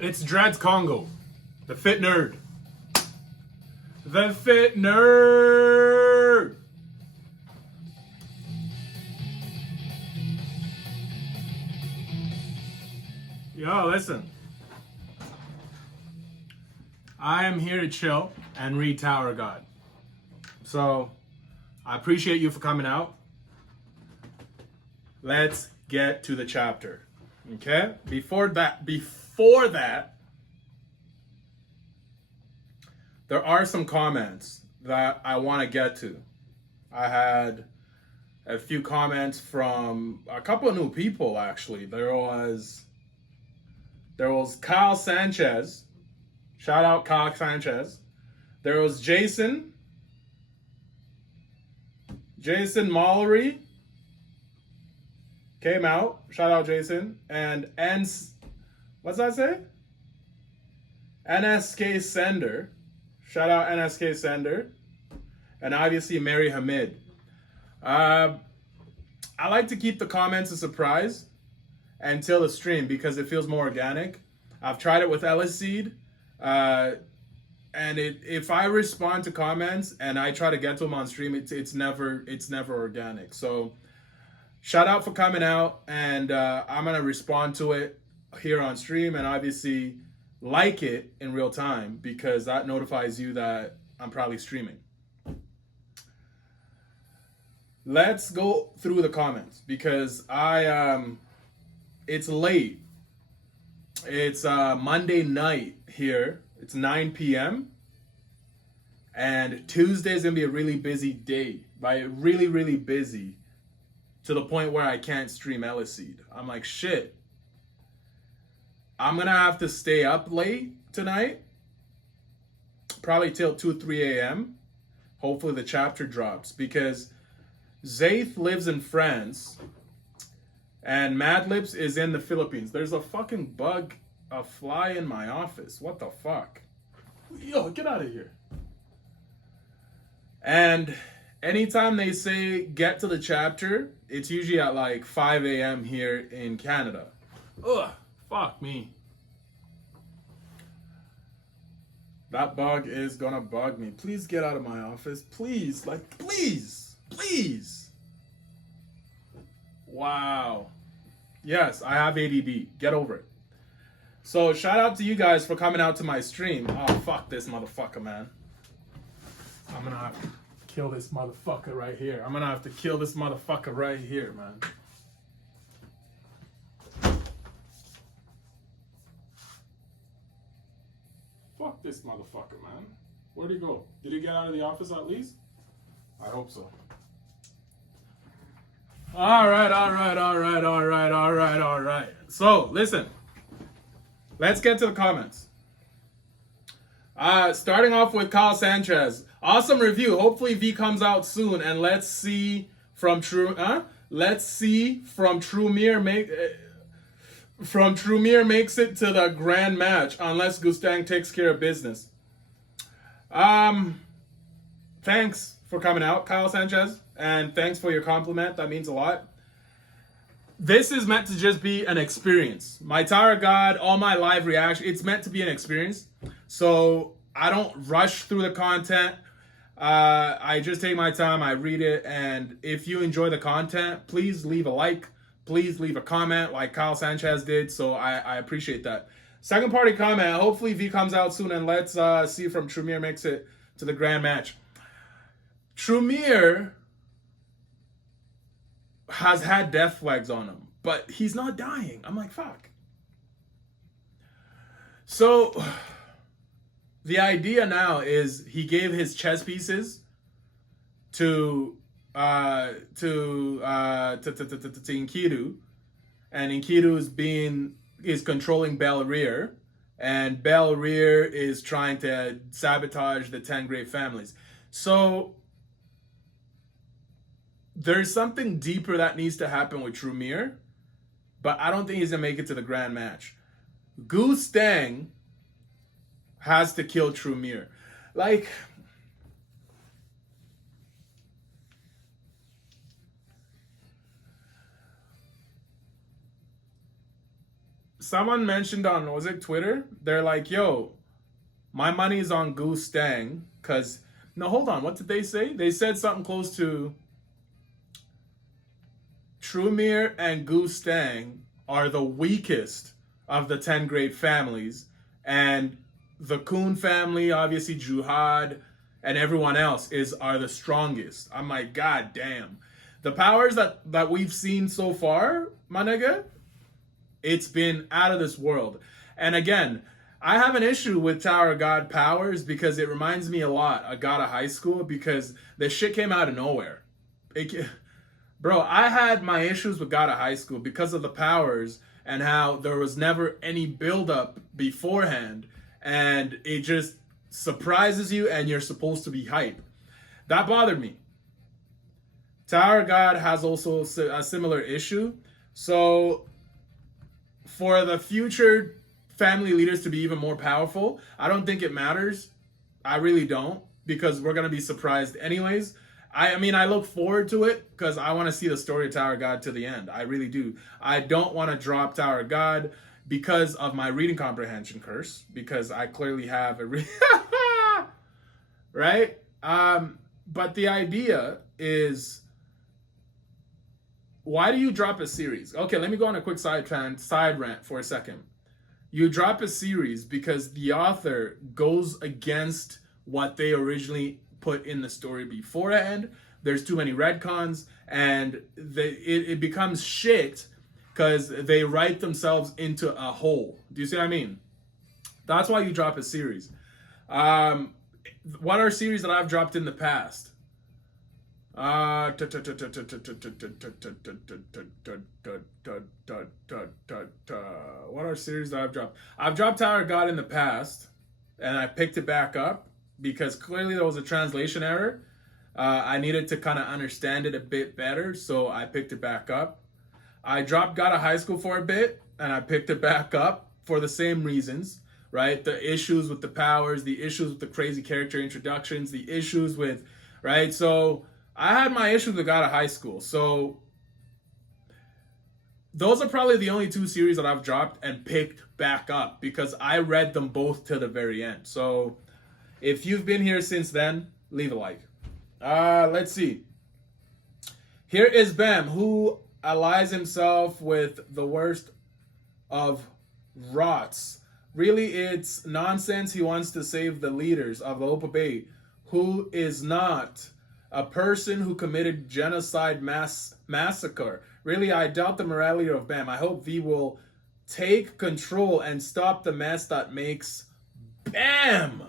It's Dreads Congo, the fit nerd. The fit nerd! Yo, listen. I am here to chill and read Tower of God. So, I appreciate you for coming out. Let's get to the chapter. Okay? Before that, there are some comments that I want to get to. I had a few comments from a couple of new people actually. There was Kyle Sanchez. Shout out Kyle Sanchez. There was Jason Mallory came out. Shout out Jason. And what's that say? NSK Sender. Shout out NSK Sender. And obviously Mary Hamid. I like to keep the comments a surprise until the stream because it feels more organic. I've tried it with Ellis Seed. And if I respond to comments and I try to get to them on stream, it's never organic. So shout out for coming out, and I'm gonna respond to it here on stream, and obviously like it in real time because that notifies you that I'm probably streaming. Let's go through the comments because it's late. It's Monday night here. It's 9 p.m. And Tuesday's gonna be a really busy day. By really, really busy to the point where I can't stream Ellis Seed. I'm like, shit. I'm gonna have to stay up late tonight. Probably till 2, 3 a.m. Hopefully the chapter drops because Zaith lives in France and Madlips is in the Philippines. There's a fucking bug, a fly in my office. What the fuck? Yo, get out of here. And anytime they say get to the chapter, it's usually at like 5 a.m. here in Canada. Ugh, fuck me. That bug is gonna bug me. Please get out of my office. Please, like, please. Wow. Yes, I have ADD. Get over it. So shout out to you guys for coming out to my stream. Oh, fuck this motherfucker, man. I'm gonna have to kill this motherfucker right here. Man. Fuck this motherfucker, man. Where'd he go? Did he get out of the office at least? I hope so. All right. So, listen. Let's get to the comments. Starting off with Kyle Sanchez. Awesome review. Hopefully V comes out soon, and let's see from Trumere makes it to the grand match unless Gustang takes care of business. Thanks for coming out, Kyle Sanchez, and thanks for your compliment. That means a lot. This is meant to just be an experience. My Tower of God, all my live reaction, it's meant to be an experience. So I don't rush through the content. I just take my time, I read it, and if you enjoy the content, please leave a like, please leave a comment like Kyle Sanchez did. So I appreciate that. Second party comment, hopefully V comes out soon, and let's see from Trumere makes it to the grand match. Trumere has had death flags on him, but he's not dying. I'm like, fuck. So the idea now is he gave his chess pieces to Enkidu, and Enkidu is controlling Belrir, and Belrir is trying to sabotage the 10 great families. So there's something deeper that needs to happen with Trumere, but I don't think he's gonna make it to the grand match. Gustang has to kill Trumere. Like, someone mentioned on, was it Twitter? They're like, yo, my money's on Goose Stang. Because, no, hold on. What did they say? They said something close to Trumir and Goose Stang are the weakest of the 10 great families. And the Kun family, obviously Juhad, and everyone else are the strongest. I'm like, God damn. The powers that we've seen so far, my nigga, it's been out of this world. And again, I have an issue with Tower of God powers because it reminds me a lot of God of High School because the shit came out of nowhere. Bro, I had my issues with God of High School because of the powers and how there was never any build-up beforehand and it just surprises you and you're supposed to be hype. That bothered me. Tower of God has also a similar issue. So for the future family leaders to be even more powerful, I don't think it matters. I really don't, because we're going to be surprised anyways. I mean, I look forward to it because I want to see the story of Tower of God to the end. I really do. I don't want to drop Tower of God because of my reading comprehension curse, because I clearly have a right? But the idea is, why do you drop a series? Okay, let me go on a quick side rant for a second. You drop a series because the author goes against what they originally put in the story beforehand. There's too many retcons, and it becomes shit because they write themselves into a hole. Do you see what I mean? That's why you drop a series. What are series that I've dropped in the past? What are series that I've dropped? I've dropped Tower of God in the past, and I picked it back up because clearly there was a translation error. I needed to kind of understand it a bit better, so I picked it back up. I dropped God of High School for a bit, and I picked it back up for the same reasons, right? The issues with the powers, the issues with the crazy character introductions, the issues with, right? So I had my issues with God of High School. So those are probably the only two series that I've dropped and picked back up because I read them both to the very end. So if you've been here since then, leave a like. Let's see. Here is Bam, who allies himself with the worst of rots. Really, it's nonsense. He wants to save the leaders of the Opa Bay, who is not a person who committed genocide massacre. Really, I doubt the morality of Bam. I hope V will take control and stop the mess that makes Bam.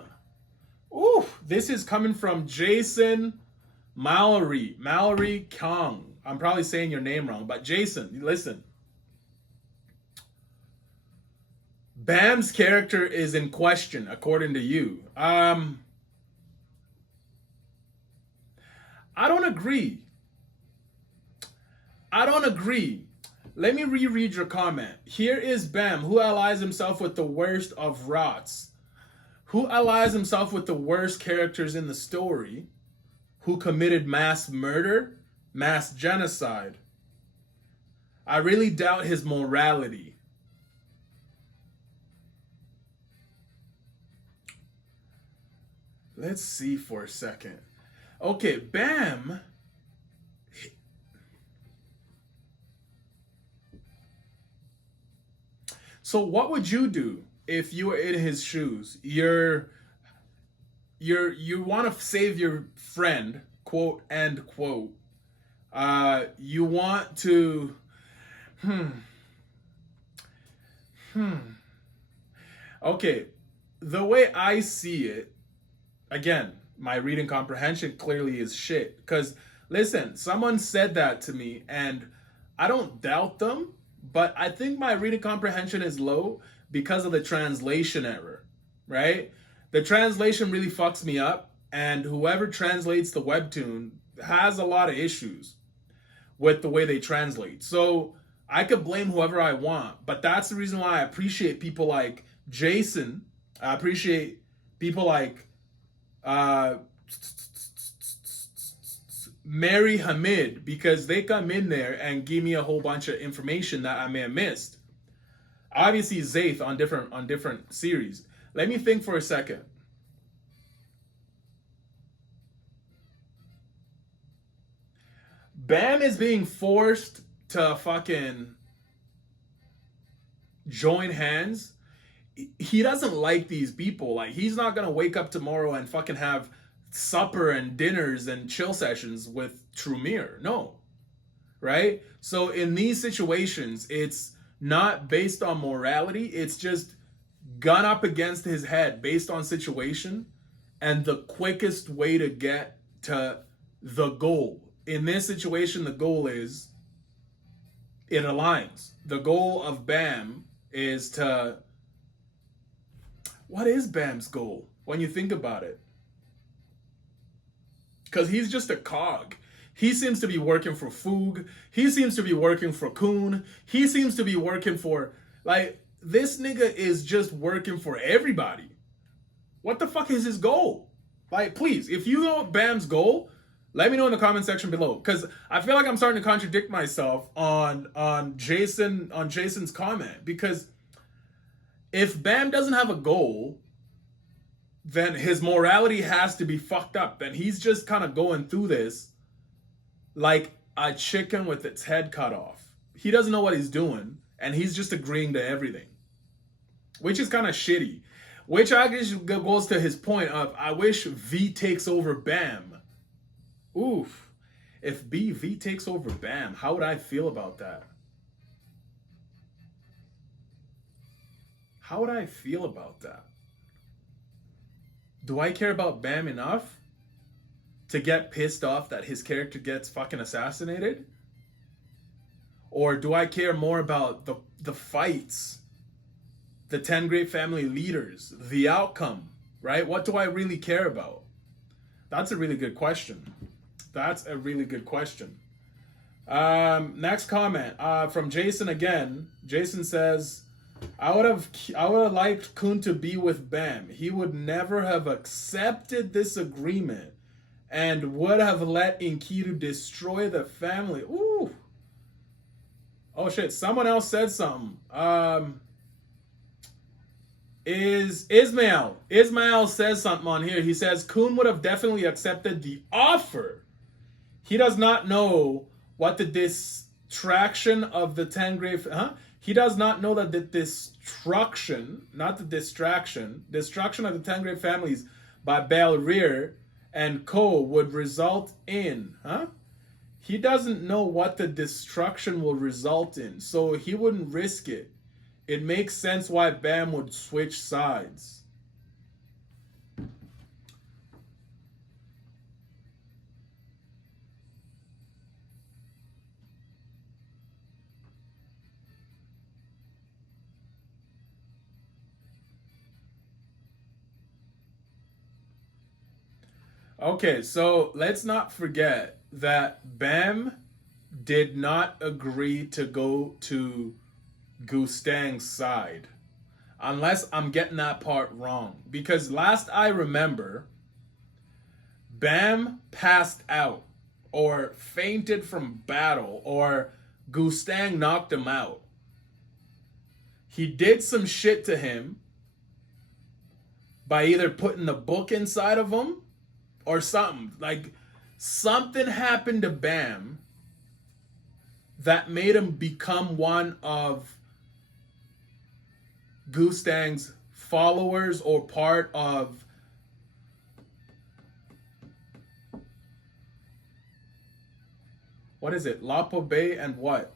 Ooh, this is coming from Jason Mallory Kong. I'm probably saying your name wrong, but Jason, listen. Bam's character is in question, according to you. I don't agree. Let me reread your comment. Here is Bam, who allies himself with the worst of rots, who allies himself with the worst characters in the story, who committed mass murder, mass genocide. I really doubt his morality. Let's see for a second. Okay, Bam. So what would you do if you were in his shoes? You want to save your friend, quote end quote. You want to Okay, the way I see it, again, my reading comprehension clearly is shit. Because, listen, someone said that to me, and I don't doubt them, but I think my reading comprehension is low because of the translation error, right? The translation really fucks me up, and whoever translates the Webtoon has a lot of issues with the way they translate. So I could blame whoever I want, but that's the reason why I appreciate people like Jason. I appreciate people like Mary Hamid, because they come in there and give me a whole bunch of information that I may have missed. Obviously, Zaith on different series. Let me think for a second. Bam is being forced to fucking join hands. He doesn't like these people. Like, he's not gonna wake up tomorrow and fucking have supper and dinners and chill sessions with Trumir. No. Right? So in these situations, it's not based on morality, it's just gun up against his head based on situation and the quickest way to get to the goal. In this situation, the goal is it aligns. The goal of Bam is to. What is Bam's goal when you think about it? Because he's just a cog. He seems to be working for Foog. He seems to be working for Kun. He seems to be working for, like, this nigga is just working for everybody. What the fuck is his goal? Like, please, if you know Bam's goal, let me know in the comment section below. Because I feel like I'm starting to contradict myself on Jason's comment. Because if Bam doesn't have a goal, then his morality has to be fucked up. Then he's just kind of going through this like a chicken with its head cut off. He doesn't know what he's doing, and he's just agreeing to everything, which is kind of shitty. Which I guess goes to his point of, I wish V takes over Bam. Oof. If V takes over Bam, how would I feel about that? How would I feel about that? Do I care about Bam enough to get pissed off that his character gets fucking assassinated? Or do I care more about the fights, the 10 Great Family leaders, the outcome, right? What do I really care about? That's a really good question. That's a really good question. Next comment from Jason again. Jason says, I would have liked Kun to be with Bam. He would never have accepted this agreement and would have let Enkidu destroy the family. Ooh. Oh shit, someone else said something. Is Ismail. Ismail says something on here. He says Kun would have definitely accepted the offer. He does not know what the distraction of the 10 great... He does not know that the destruction of the 10 great families by Balrir and Co. would result in... He doesn't know what the destruction will result in, so he wouldn't risk it. It makes sense why Bam would switch sides. Okay, so let's not forget that Bam did not agree to go to Gustang's side. Unless I'm getting that part wrong. Because last I remember, Bam passed out or fainted from battle or Gustang knocked him out. He did some shit to him by either putting the book inside of him or something. Like, something happened to Bam that made him become one of Gustang's followers or part of what is it? Lapo Bay and what?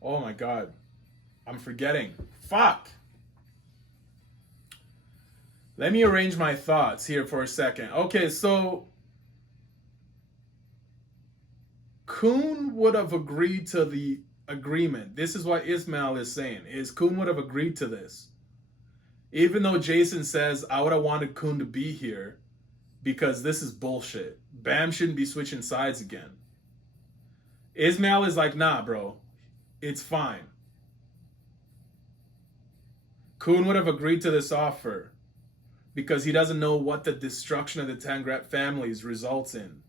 Oh my god. I'm forgetting. Fuck. Let me arrange my thoughts here for a second. Okay, so Kun would have agreed to the agreement. This is what Ismail is saying. Is Kun would have agreed to this. Even though Jason says, I would have wanted Kun to be here because this is bullshit. Bam shouldn't be switching sides again. Ismail is like, nah, bro. It's fine. Kun would have agreed to this offer because he doesn't know what the destruction of the Tangrat families results in.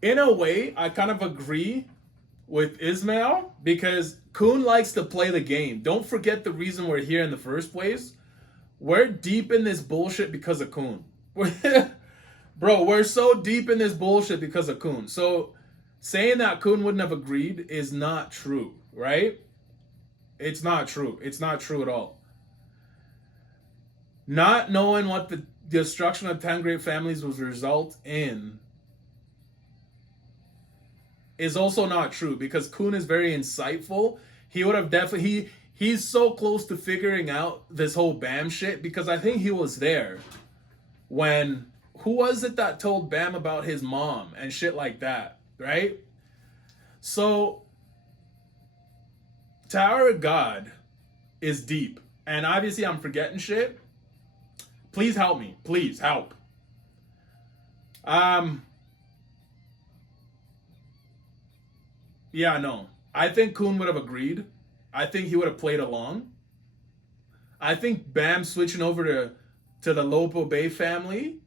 In a way, I kind of agree with Ismail because Kun likes to play the game. Don't forget the reason we're here in the first place. We're deep in this bullshit because of Kun. Bro, we're so deep in this bullshit because of Kun. So saying that Kun wouldn't have agreed is not true, right? It's not true. It's not true at all. Not knowing what the destruction of 10 great families was result in is also not true because Kun is very insightful. He would have definitely he's so close to figuring out this whole Bam shit because I think he was there when who was it that told Bam about his mom and shit like that, right? So Tower of God is deep. And obviously I'm forgetting shit. Please help me. Please help. Yeah, no. I think Kun would have agreed. I think he would have played along. I think Bam switching over to the Lopo Bay family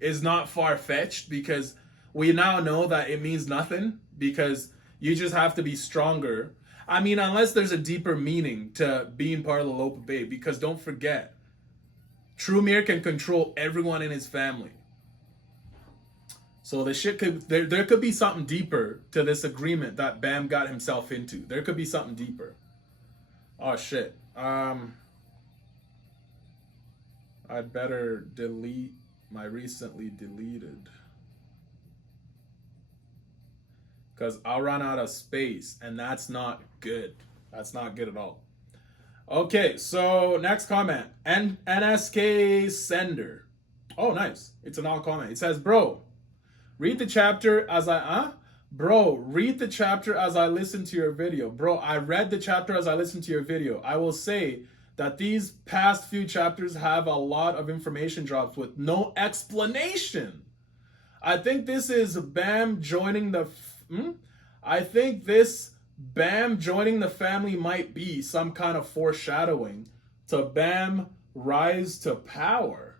is not far-fetched because we now know that it means nothing because you just have to be stronger. I mean, unless there's a deeper meaning to being part of the Lopo Bay, because don't forget, Trumir can control everyone in his family. So the shit could there could be something deeper to this agreement that Bam got himself into. There could be something deeper. Oh shit. I'd better delete my recently deleted. Because I'll run out of space, and that's not good. That's not good at all. Okay, so next comment. NSK Sender. Oh, nice. It's an all comment. It says, bro, read the chapter as read the chapter as I listen to your video. Bro, I read the chapter as I listened to your video. I will say that these past few chapters have a lot of information drops with no explanation. I think this is Bam joining the... I think this Bam joining the family might be some kind of foreshadowing to Bam rise to power.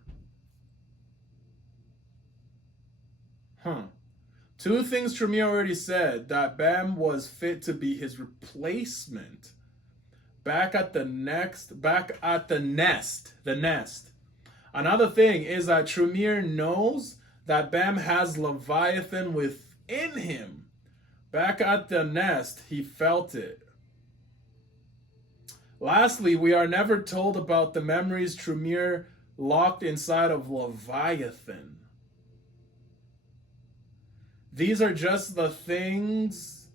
Two things Trumir already said, that Bam was fit to be his replacement. Back at the nest. Another thing is that Trumir knows that Bam has Leviathan within him. Back at the nest, he felt it. Lastly, we are never told about the memories Trumir locked inside of Leviathan. These are just the things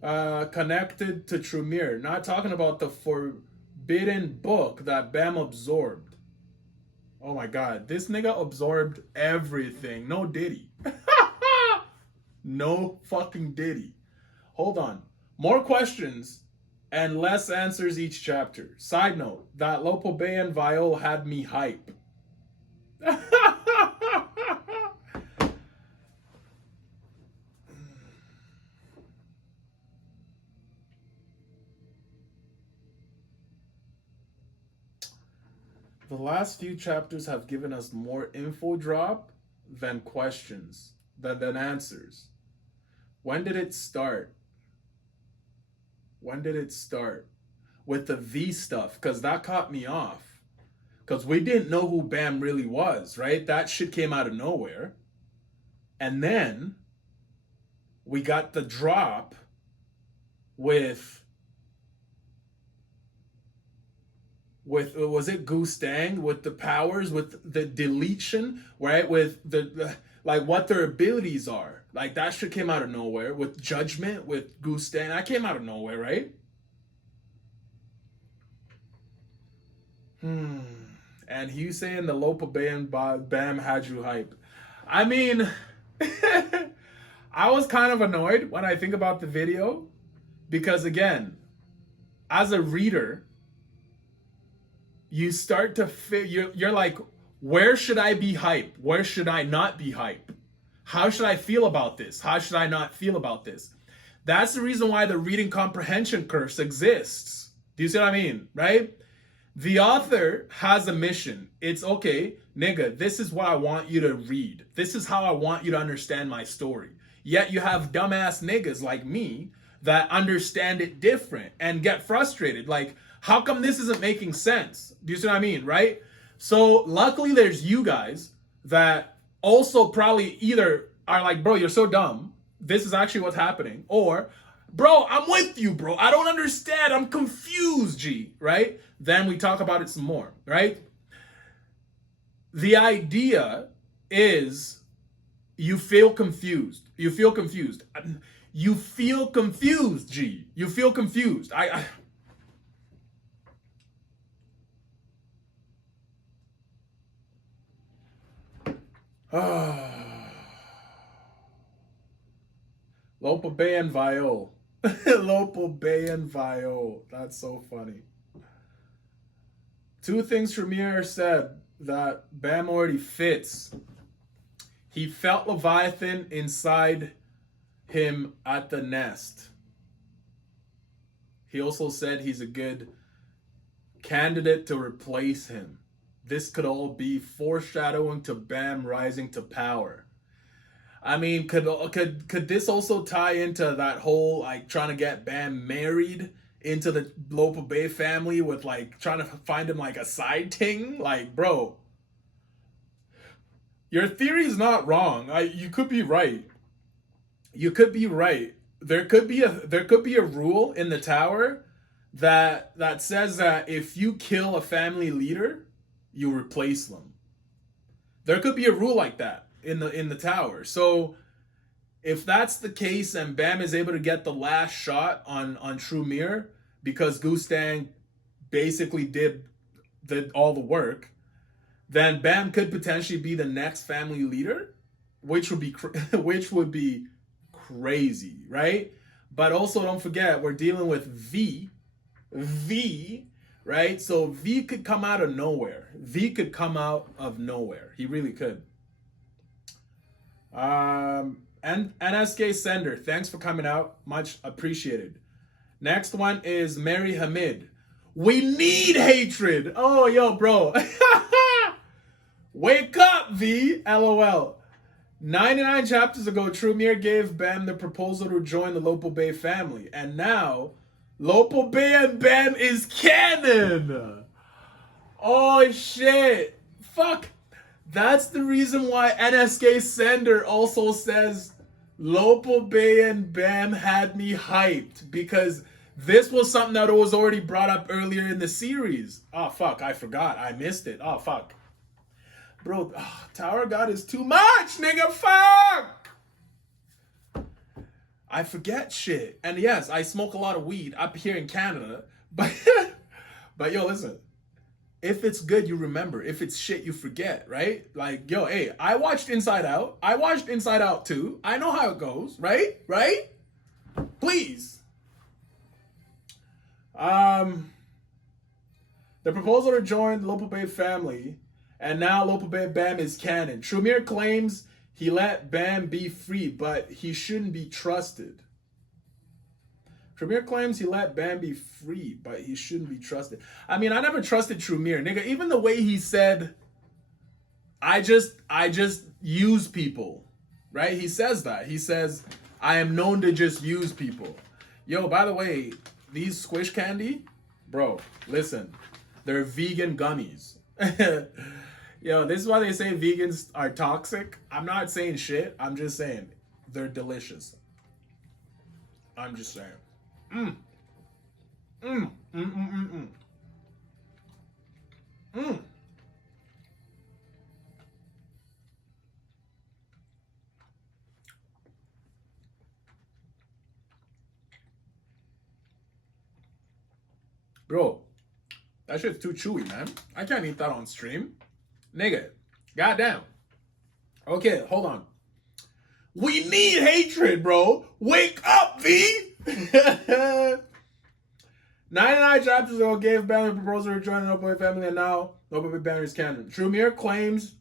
connected to Trumir. Not talking about the forbidden book that Bam absorbed. Oh my god, this nigga absorbed everything. No Diddy. No fucking Diddy. Hold on. More questions and less answers each chapter. Side note, that Lopo Bay and Viol had me hype. The last few chapters have given us more info drop than questions, than answers. When did it start? When did it start? With the V stuff, because that caught me off. Because we didn't know who Bam really was, right? That shit came out of nowhere. And then we got the drop with was it Gustang with the powers, with the deletion, right? With the like what their abilities are. Like that shit came out of nowhere. With Judgment, with Gustang, that came out of nowhere, right? And you saying the Lopa Bay and Bam had you hype. I mean, I was kind of annoyed when I think about the video because again, as a reader, you start to you're like, where should I be hype? Where should I not be hype? How should I feel about this? How should I not feel about this? That's the reason why the reading comprehension curse exists. Do you see what I mean? Right? The author has a mission. It's okay, nigga, this is what I want you to read. This is how I want you to understand my story. Yet you have dumbass niggas like me that understand it different and get frustrated. Like, how come this isn't making sense? Do you see what I mean? Right? So luckily there's you guys that also probably either are like, bro, you're so dumb. This is actually what's happening. Or, bro, I'm with you, bro. I don't understand. I'm confused, G. Right? Then we talk about it some more. Right? The idea is you feel confused. You feel confused. You feel confused, G. You feel confused. Lopa Bay and Viol. Lopa Bay and Viol. That's so funny. Two things Tremere said that Bam already fits. He felt Leviathan inside him at the nest. He also said he's a good candidate to replace him. This could all be foreshadowing to Bam rising to power. I mean, could this also tie into that whole like trying to get Bam married into the Lopa Bay family with like trying to find him like a side ting? Like, bro, your theory is not wrong. You could be right. You could be right. There could be a rule in the tower that says that if you kill a family leader, you replace them. There could be a rule like that in the tower. So if that's the case and Bam is able to get the last shot on Trumir because Gustang basically did all the work, then Bam could potentially be the next family leader, which would be crazy, right? But also don't forget we're dealing with V, right? So V could come out of nowhere. V could come out of nowhere. He really could. And NSK Sender, thanks for coming out. Much appreciated. Next one is Mary Hamid. We need hatred. Oh, yo, bro. Wake up, V. LOL. 99 chapters ago, Trumir gave Bam the proposal to join the Lopo Bay family. And now, Lopo Bay and Bam is canon. Oh, shit. Fuck. That's the reason why NSK Sender also says Lopo Bay and Bam had me hyped. Because this was something that was already brought up earlier in the series. Oh, fuck. I forgot. I missed it. Oh, fuck. Bro, Tower God is too much, nigga. Fuck. I forget shit. And yes, I smoke a lot of weed up here in Canada. But yo, listen. If it's good, you remember. If it's shit, you forget, right? Like, yo, hey, I watched Inside Out. I watched Inside Out too. I know how it goes, right? Right? Please. The proposal to join the Lopo Bay family, and now Lopo Bay Bam is canon. Trumir claims he let Bam be free, but he shouldn't be trusted. Trumir claims he let Bam be free, but he shouldn't be trusted. I mean, I never trusted Trumir, nigga. Even the way he said, I just use people, right? He says that. He says, I am known to just use people. Yo, by the way, these squish candy, bro, listen, they're vegan gummies. Yo, this is why they say vegans are toxic. I'm not saying shit. I'm just saying they're delicious. I'm just saying. Bro, that shit's too chewy, man. I can't eat that on stream. Nigga, goddamn. Okay, hold on. We need hatred, bro. Wake up, V. 99 chapters ago gave Bam a proposal to join the Lopo Bay family, and now Lopo Bay Bam is canon. Trumir claims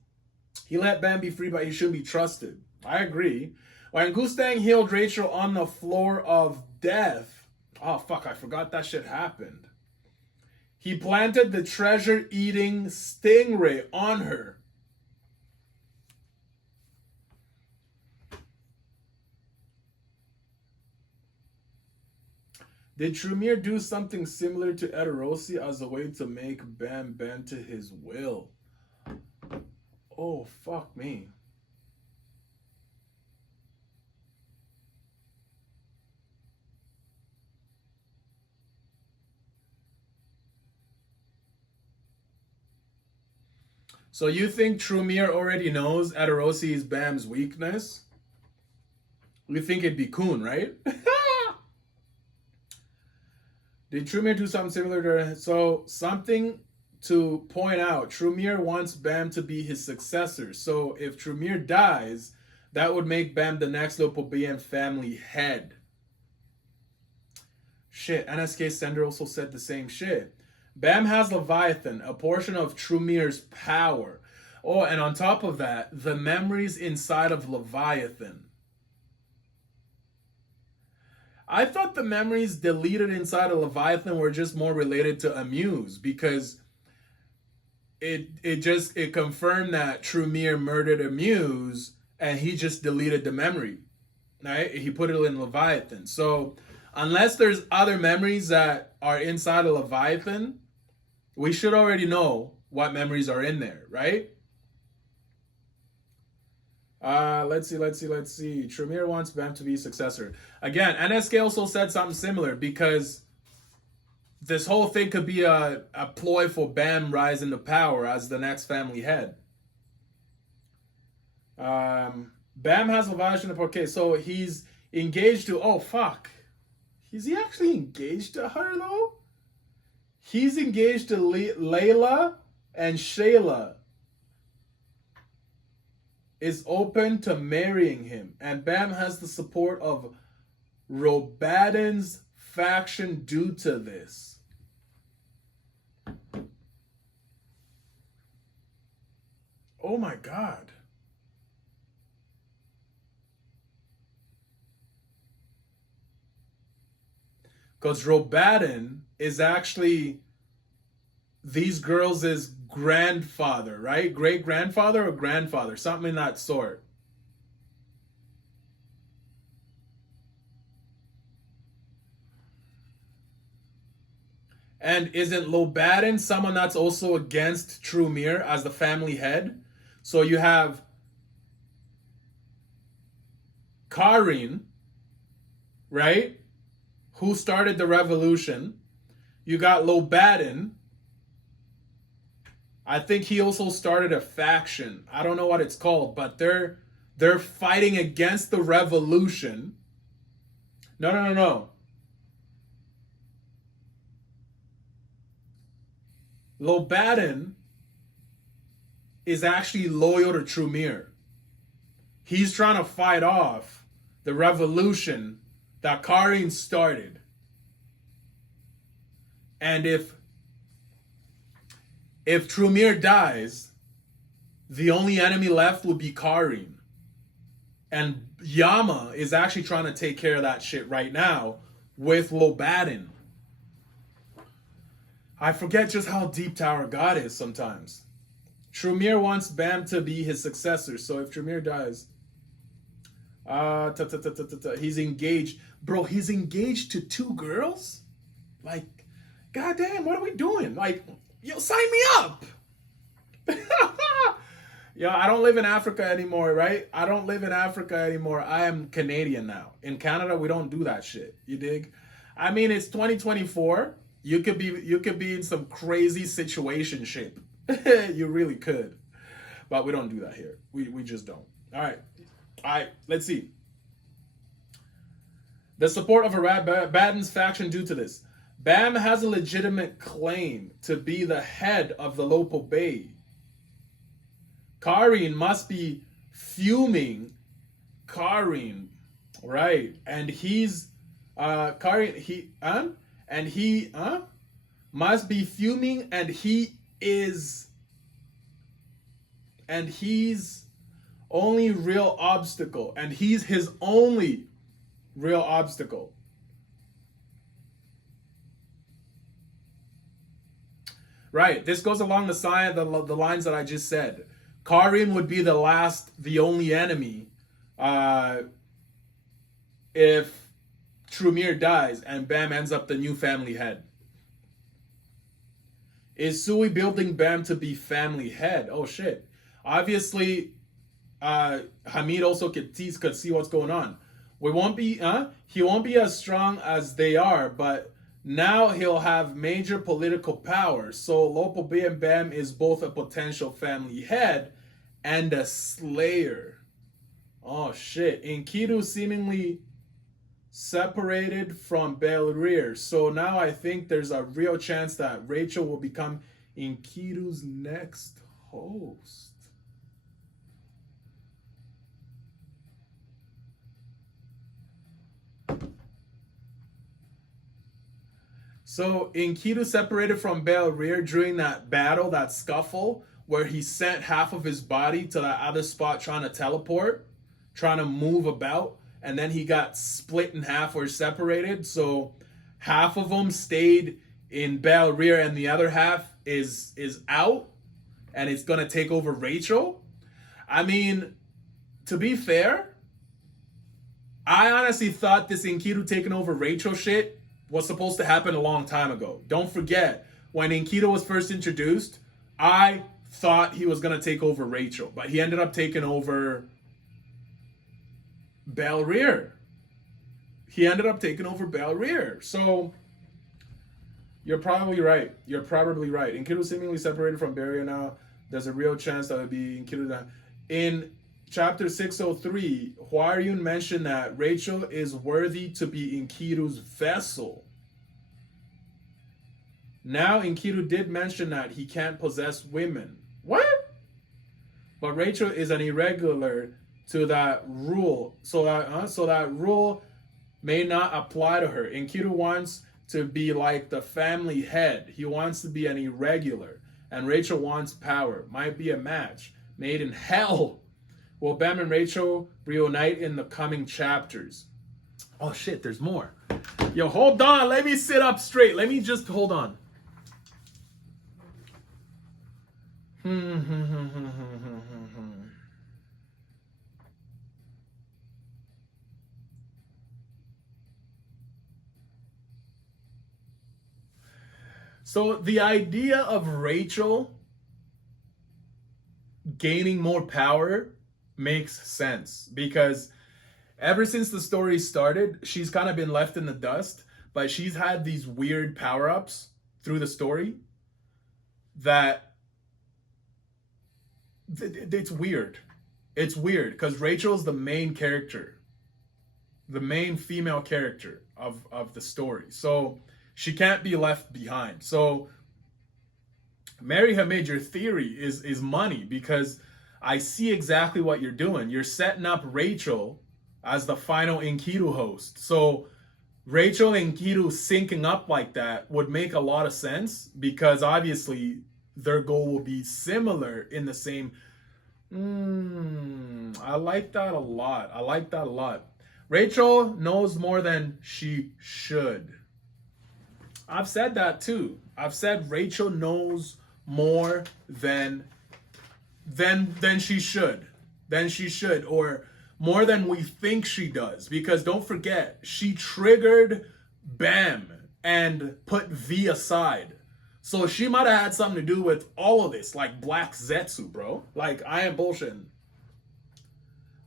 he let Bam be free, but he shouldn't be trusted. I agree. When Gustang healed Rachel on the floor of death. Oh, fuck, I forgot that shit happened. He planted the treasure-eating stingray on her. Did Trumir do something similar to Eterosi as a way to make Bam bend to his will? Oh, fuck me. So you think Trumir already knows Eterosi is Bam's weakness? You think it'd be Kun, right? Did Trumir do something similar to... So, something to point out. Trumir wants Bam to be his successor. So, if Trumir dies, that would make Bam the next Lopobaean family head. Shit, NSK Sender also said the same shit. Bam has Leviathan, a portion of Trumir's power. Oh, and on top of that, the memories inside of Leviathan. I thought the memories deleted inside of Leviathan were just more related to Amuse, because it confirmed that Trumir murdered Amuse and he just deleted the memory. Right? He put it in Leviathan. So unless there's other memories that are inside of Leviathan, we should already know what memories are in there, right? Let's see. Trumir wants Bam to be successor. Again, NSK also said something similar, because this whole thing could be a ploy for Bam rising to power as the next family head. Bam has Leviathan. Okay, so he's engaged to... Oh, fuck. Is he actually engaged to her, though? He's engaged to Layla, and Shayla is open to marrying him. And Bam has the support of Robadan's faction due to this. Oh my god. Because Robadan is actually these girls' grandfather, right? Great-grandfather or grandfather, something in that sort. And isn't Lobadan someone that's also against Trumir as the family head? So you have Karin, right? Who started the revolution. You got Lobadan. I think he also started a faction. I don't know what it's called, but they're fighting against the revolution. No. Lobadan is actually loyal to Trumir. He's trying to fight off the revolution that Karin started. And if Trumir dies, the only enemy left will be Karin. And Yama is actually trying to take care of that shit right now with Lobadan. I forget just how deep Tower God is sometimes. Trumir wants Bam to be his successor, so if Trumir dies... he's engaged. Bro, he's engaged to 2 girls? Like, goddamn, what are we doing? Like, yo, sign me up! Yo, I don't live in Africa anymore, right? I don't live in Africa anymore. I am Canadian now. In Canada, we don't do that shit. You dig? I mean, it's 2024. You could be in some crazy situationship. You really could. But we don't do that here. We just don't. All right, let's see. The support of Robadan's faction due to this. Bam has a legitimate claim to be the head of the Lopobae. Karin must be fuming. Karin, right? And he's Karin. He must be fuming, and he's only real obstacle, and he's his only real obstacle. Right. This goes along the lines that I just said. Karin would be the only enemy, uh, if Trumir dies and Bam ends up the new family head. Is Sui building Bam to be family head? Oh shit. Obviously, Hamid also could see what's going on. He won't be as strong as they are, but now he'll have major political power. So Lopo Bam Bam is both a potential family head and a slayer. Oh shit. Enkidu seemingly separated from Belrir. So now I think there's a real chance that Rachel will become Enkidu's next host. So Enkidu separated from Belrir during that battle, that scuffle, where he sent half of his body to that other spot trying to teleport, trying to move about, and then he got split in half or separated. So half of them stayed in Belrir and the other half is out and it's gonna take over Rachel. I mean, to be fair, I honestly thought this Enkidu taking over Rachel shit was supposed to happen a long time ago. Don't forget, when Enkidu was first introduced, I thought he was going to take over Rachel, but he ended up taking over Belrir. So, you're probably right. Enkidu seemingly separated from Belrir now. There's a real chance that it would be Enkidu. In chapter 603, Huaryun mentioned that Rachel is worthy to be Enkidu's vessel. Now Enkidu did mention that he can't possess women. What? But Rachel is an irregular to that rule. So that rule may not apply to her. Enkidu wants to be like the family head. He wants to be an irregular. And Rachel wants power. Might be a match made in hell. Will Bam and Rachel reunite in the coming chapters? Oh shit, there's more. Yo, hold on. Let me sit up straight. Let me just hold on. So the idea of Rachel gaining more power makes sense because ever since the story started, she's kind of been left in the dust, but she's had these weird power-ups through the story that it's weird. It's weird because Rachel's the main character, the main female character of the story. So she can't be left behind. So Mary Hamid, your theory is money because I see exactly what you're doing. You're setting up Rachel as the final Enkidu host. So Rachel and Enkidu syncing up like that would make a lot of sense because obviously their goal will be similar in the same. I like that a lot. Rachel knows more than she should. I've said that too. I've said Rachel knows more than she should. Or more than we think she does. Because don't forget, she triggered Bam and put V aside. So she might have had something to do with all of this, like Black Zetsu, bro. Like, I am bullshitting.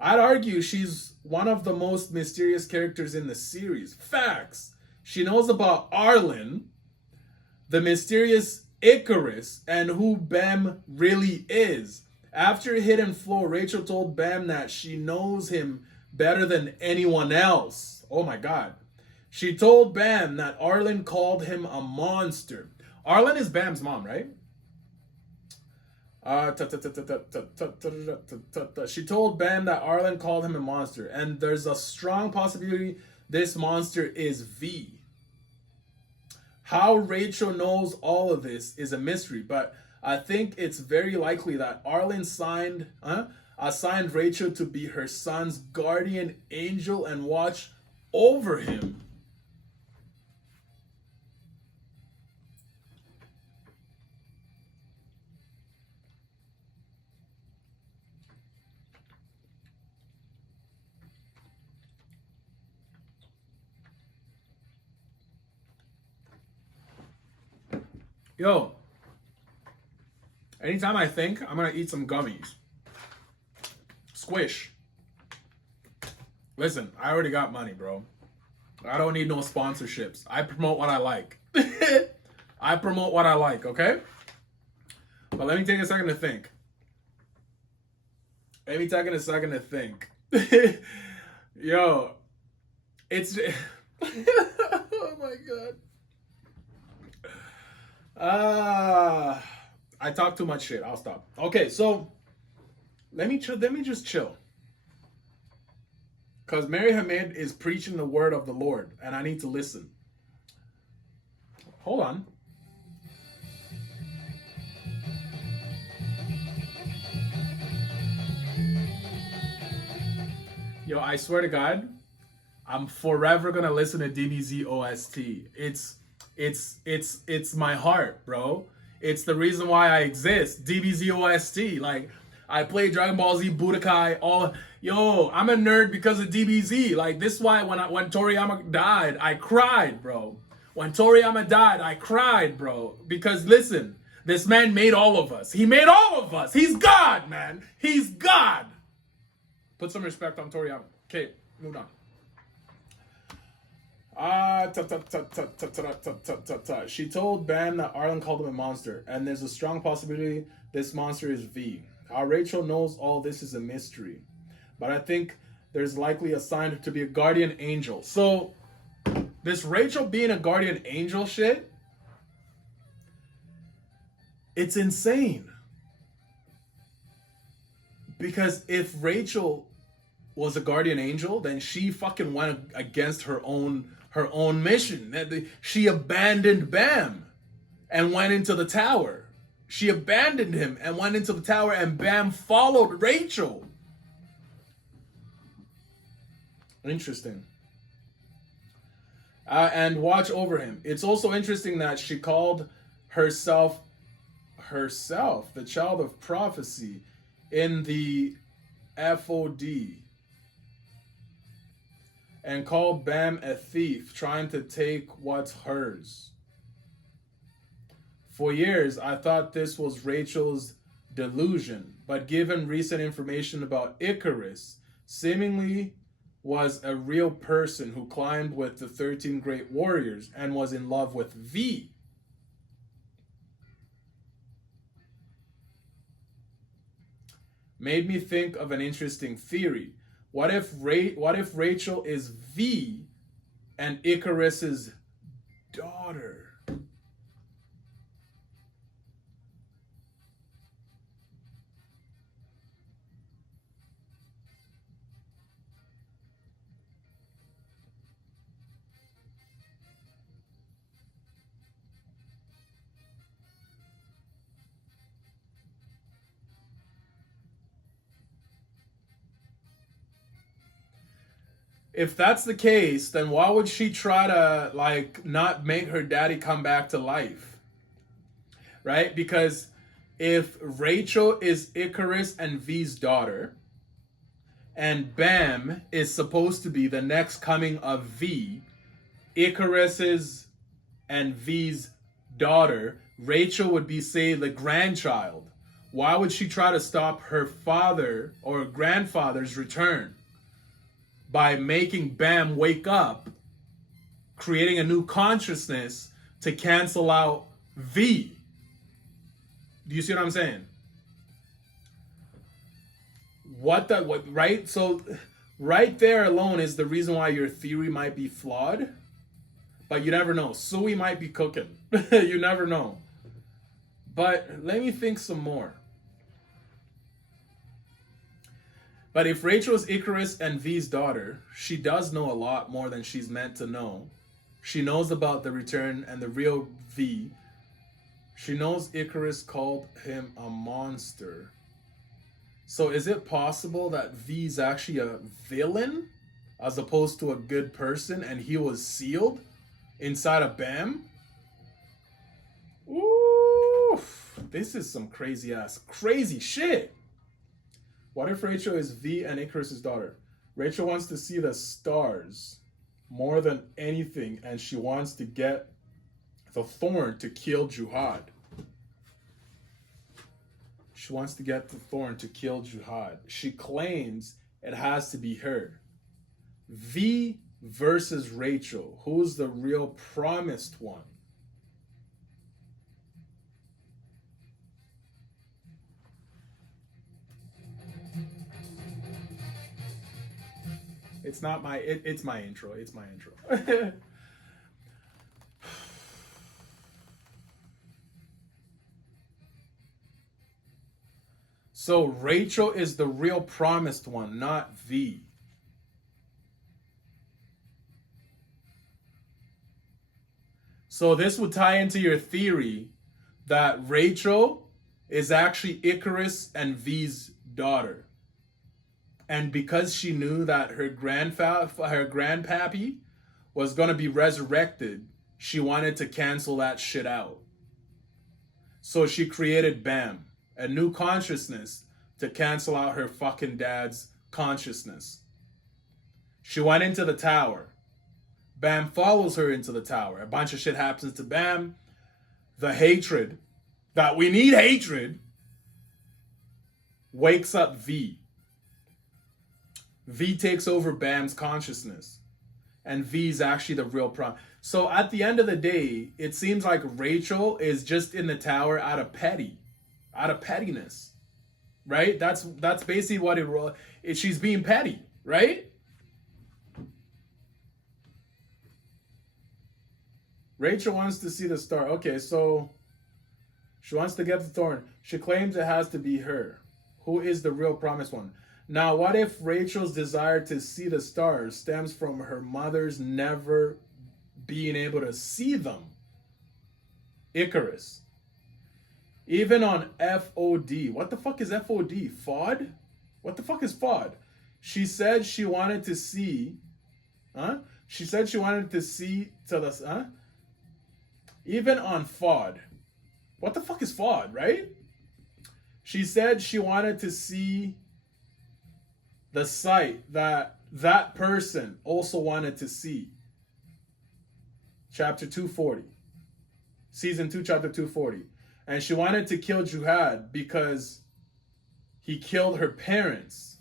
I'd argue she's one of the most mysterious characters in the series. Facts. She knows about Arlen, the mysterious Icarus, and who Bam really is. After Hidden Flow, Rachel told Bam that she knows him better than anyone else. Oh my god. She told Bam that Arlen called him a monster. Arlen is Bam's mom, right? She told Bam that Arlen called him a monster, and there's a strong possibility this monster is V. How Rachel knows all of this is a mystery, but I think it's very likely that Arlen assigned Rachel to be her son's guardian angel and watch over him. Yo, anytime I think, I'm gonna eat some gummies. Squish. Listen, I already got money, bro. I don't need no sponsorships. I promote what I like. I promote what I like, okay? But let me take a second to think. Yo, it's... oh my god. I talk too much shit. I'll stop. Okay, so let me just chill. Because Mary Hamid is preaching the word of the Lord, and I need to listen. Hold on. Yo, I swear to God, I'm forever gonna listen to DBZ OST. It's my heart, bro. It's the reason why I exist. DBZ OST. Like, I play Dragon Ball Z, Budokai, all. Yo, I'm a nerd because of DBZ. Like, this is why when Toriyama died, I cried, bro. When Toriyama died, I cried, bro. Because listen, this man made all of us. He made all of us. He's God, man. He's God. Put some respect on Toriyama. Okay, move on. She told Bam that Arlen called him a monster, and there's a strong possibility this monster is V. How Rachel knows all this is a mystery, but I think there's likely assigned to be a guardian angel. So, this Rachel being a guardian angel shit, it's insane. Because if Rachel was a guardian angel, then she fucking went against her own mission. She abandoned Bam and went into the tower. She abandoned him and went into the tower, and Bam followed Rachel. Interesting. And watch over him. It's also interesting that she called herself the child of prophecy in the FOD, and called Bam a thief trying to take what's hers. For years, I thought this was Rachel's delusion, but given recent information about Icarus, seemingly was a real person who climbed with the 13 great warriors and was in love with V. Made me think of an interesting theory. What if Rachel is V and Icarus's daughter? If that's the case, then why would she try to, like, not make her daddy come back to life? Right? Because if Rachel is Icarus and V's daughter, and Bam is supposed to be the next coming of V, Icarus's and V's daughter, Rachel would be, say, the grandchild. Why would she try to stop her father or grandfather's return by making Bam wake up, creating a new consciousness to cancel out V? Do you see what I'm saying? What, right? So, right there alone is the reason why your theory might be flawed. But you never know. Sui might be cooking. You never know. But let me think some more. But if Rachel is Icarus and V's daughter, she does know a lot more than she's meant to know. She knows about the return and the real V. She knows Icarus called him a monster. So is it possible that V's actually a villain as opposed to a good person, and he was sealed inside of Bam? Ooh, this is some crazy shit. What if Rachel is V and Icarus's daughter? Rachel wants to see the stars more than anything, and she wants to get the thorn to kill Juhad. She wants to get the thorn to kill Juhad. She claims it has to be her. V versus Rachel. Who's the real promised one? It's not my it's my intro. It's my intro. So Rachel is the real promised one, not V. So this would tie into your theory that Rachel is actually Icarus and V's daughter. And because she knew that her grandpappy was going to be resurrected, she wanted to cancel that shit out. So she created Bam, a new consciousness to cancel out her fucking dad's consciousness. She went into the tower. Bam follows her into the tower. A bunch of shit happens to Bam. The hatred, that we need hatred, wakes up V. V takes over Bam's consciousness. And V is actually the real problem. So at the end of the day, it seems like Rachel is just in the tower out of pettiness. Right? That's basically what she's being petty, right? Rachel wants to see the star. Okay, so she wants to get the thorn. She claims it has to be her. Who is the real promised one? Now, what if Rachel's desire to see the stars stems from her mother's never being able to see them? Icarus. Even on FOD. What the fuck is FOD? FOD? What the fuck is FOD? She said she wanted to see. Huh? She said she wanted to see to the. Huh? Even on FOD. What the fuck is FOD, right? She said she wanted to see the sight that that person also wanted to see. Chapter 240. Season 2, chapter 240. And she wanted to kill Juhad because he killed her parents.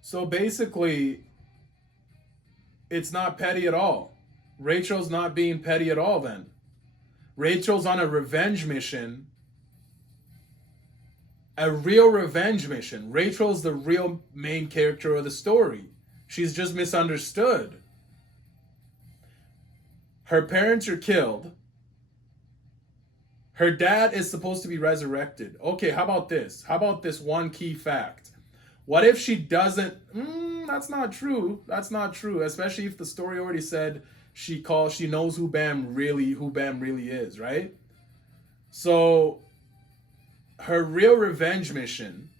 So basically, it's not petty at all. Rachel's not being petty at all then. Rachel's on a revenge mission. A real revenge mission. Rachel's the real main character of the story. She's just misunderstood. Her parents are killed. Her dad is supposed to be resurrected. Okay, how about this? How about this one key fact? What if she doesn't? That's not true. That's not true. Especially if the story already said she knows who Bam really is, right? So her real revenge mission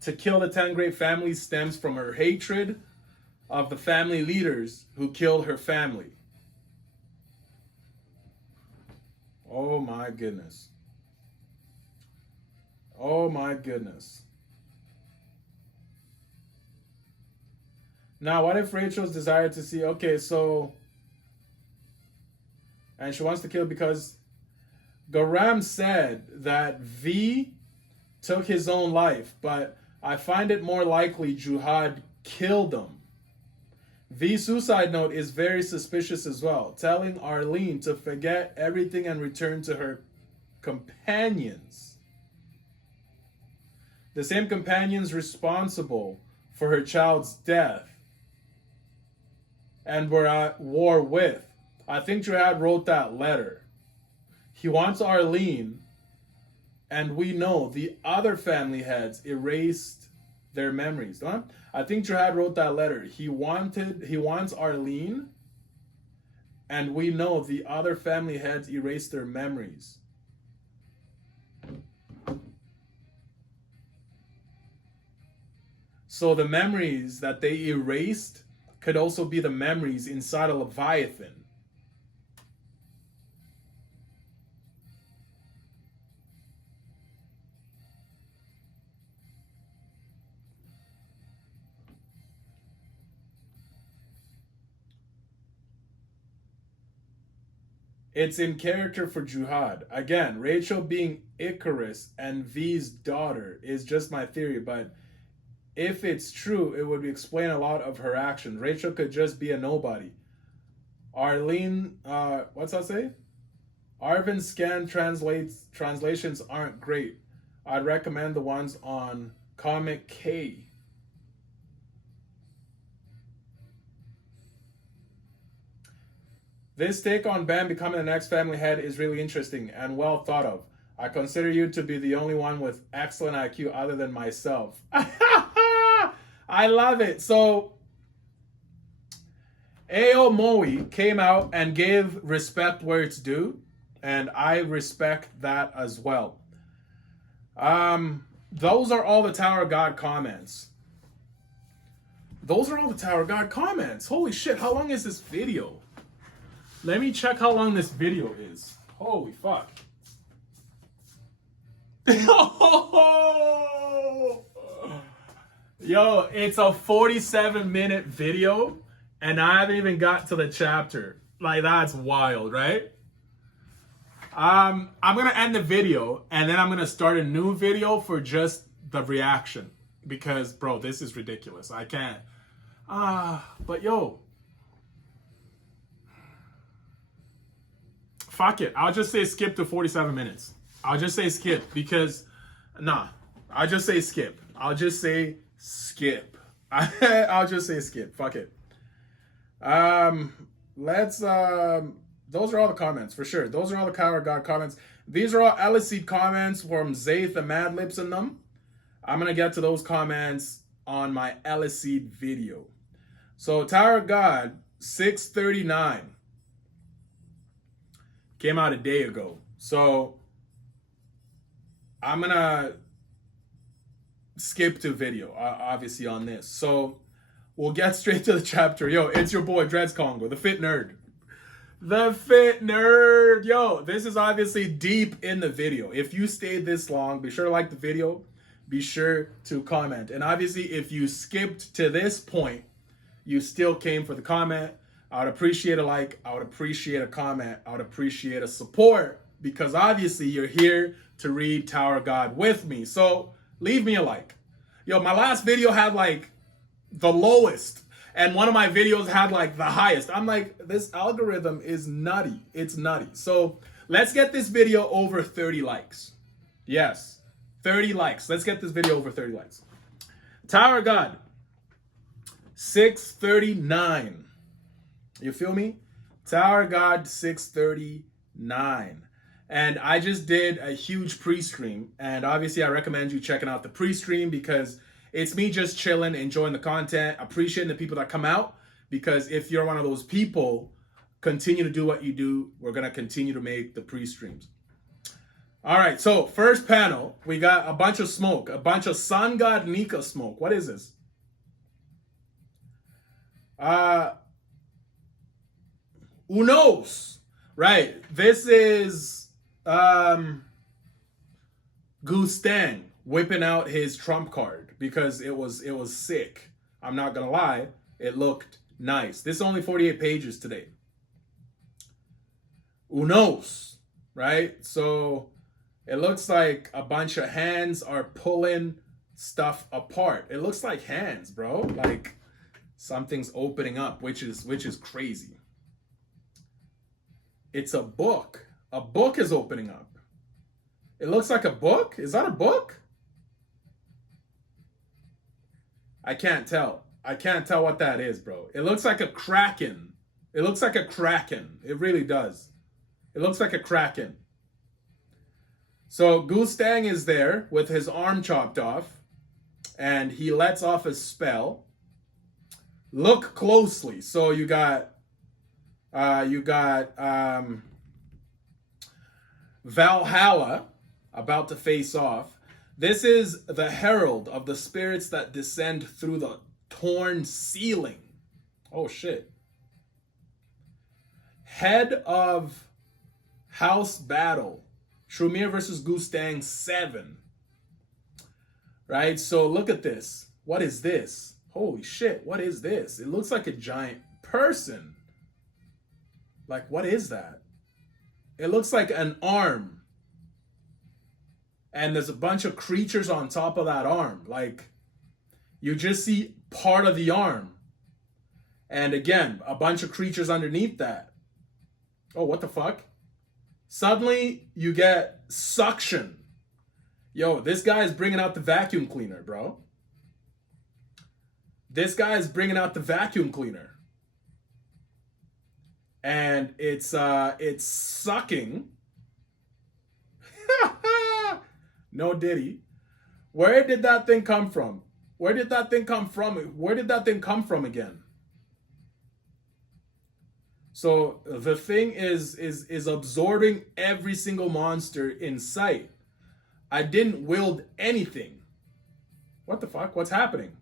to kill the 10 great families stems from her hatred of the family leaders who killed her family. Oh my goodness. Oh my goodness. Now, what if Rachel's desire to see, okay, so, and she wants to kill because Garam said that V took his own life, but I find it more likely Juhad killed him. V's suicide note is very suspicious as well, telling Arlene to forget everything and return to her companions. The same companions responsible for her child's death and were at war with. I think Juhad wrote that letter. He wants Arlene, and we know the other family heads erased their memories. Huh? I think Juhad wrote that letter. He wants Arlene, and we know the other family heads erased their memories. So the memories that they erased could also be the memories inside a Leviathan. It's in character for Jihad. Again, Rachel being Icarus and V's daughter is just my theory, but if it's true, it would explain a lot of her actions. Rachel could just be a nobody. Arlene, what's that say? Arvin scan translations aren't great. I'd recommend the ones on Comic K. This take on Bam becoming the next family head is really interesting and well thought of. I consider you to be the only one with excellent IQ other than myself. I love it. So, Aomoe came out and gave respect where it's due, and I respect that as well. Those are all the Tower of God comments. Those are all the Tower of God comments. Holy shit, how long is this video? Let me check how long this video is. Holy fuck. Yo, it's a 47-minute video, and I haven't even got to the chapter. Like, that's wild, right? I'm gonna end the video, and then I'm gonna start a new video for just the reaction. Because, bro, this is ridiculous. I can't. But yo. Fuck it. I'll just say skip to 47 minutes. I'll just say skip because, I'll just say skip. I'll just say skip. I'll just say skip. Fuck it. Those are all the comments for sure. Those are all the Tower of God comments. These are all Eliseed comments from Zaith and Mad Lips and them. I'm going to get to those comments on my Eliseed video. So Tower of God 639 came out a day ago. So I'm going to skip to video, obviously, on this. So we'll get straight to the chapter. Yo, it's your boy, Dreads Congo, the fit nerd. The fit nerd. Yo, this is obviously deep in the video. If you stayed this long, be sure to like the video. Be sure to comment. And obviously, if you skipped to this point, you still came for the comment. I would appreciate a like. I would appreciate a comment. I would appreciate a support because obviously you're here to read Tower of God with me. So leave me a like. Yo, my last video had like the lowest and one of my videos had like the highest. I'm like, this algorithm is nutty. It's nutty. So let's get this video over 30 likes. Yes, 30 likes. Let's get this video over 30 likes. Tower of God 639. You feel me? Tower of God 639. And I just did a huge pre-stream. And obviously I recommend you checking out the pre-stream because it's me just chilling, enjoying the content, appreciating the people that come out. Because if you're one of those people, continue to do what you do. We're going to continue to make the pre-streams. All right, so first panel, we got a bunch of smoke. A bunch of Sun God Nika smoke. What is this? Unos, right? This is Gustang whipping out his trump card because it was sick. I'm not gonna lie, it looked nice. This is only 48 pages today. Unos, right? So it looks like a bunch of hands are pulling stuff apart. It looks like hands, bro. Like something's opening up, which is crazy. It's a book. A book is opening up. It looks like a book. Is that a book? I can't tell. I can't tell what that is, bro. It looks like a kraken. It looks like a kraken. It really does. It looks like a kraken. So Gustang is there with his arm chopped off, and he lets off a spell. Look closely. So you got Valhalla about to face off. This is the herald of the spirits that descend through the torn ceiling. Oh shit. Head of house battle. Trumir versus Gustang 7. Right? So look at this. What is this? Holy shit, what is this? It looks like a giant person. Like, what is that? It looks like an arm. And there's a bunch of creatures on top of that arm. Like, you just see part of the arm. And again, a bunch of creatures underneath that. Oh, what the fuck? Suddenly, you get suction. Yo, this guy is bringing out the vacuum cleaner, bro. This guy is bringing out the vacuum cleaner. And it's sucking. No diddy. Where did that thing come from? Where did that thing come from? Where did that thing come from again? So the thing is absorbing every single monster in sight. I didn't wield anything. What the fuck? What's happening?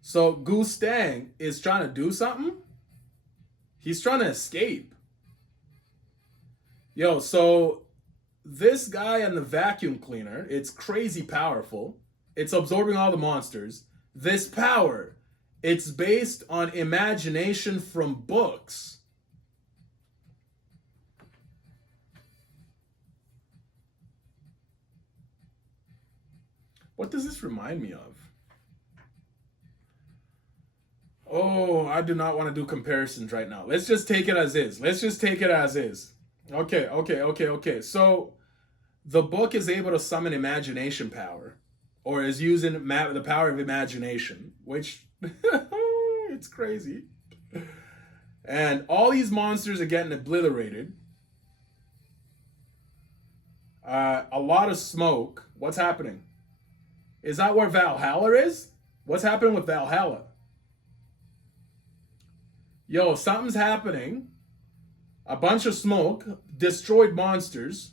So Gustang is trying to do something? He's trying to escape. Yo, so this guy and the vacuum cleaner, it's crazy powerful. It's absorbing all the monsters. This power, it's based on imagination from books. What does this remind me of? Oh, I do not want to do comparisons right now. Let's just take it as is. Let's just take it as is. Okay. So the book is able to summon imagination power, or is using the power of imagination, which it's crazy. And all these monsters are getting obliterated. A lot of smoke. What's happening? Is that where Valhalla is? What's happening with Valhalla? Yo, something's happening. A bunch of smoke, destroyed monsters.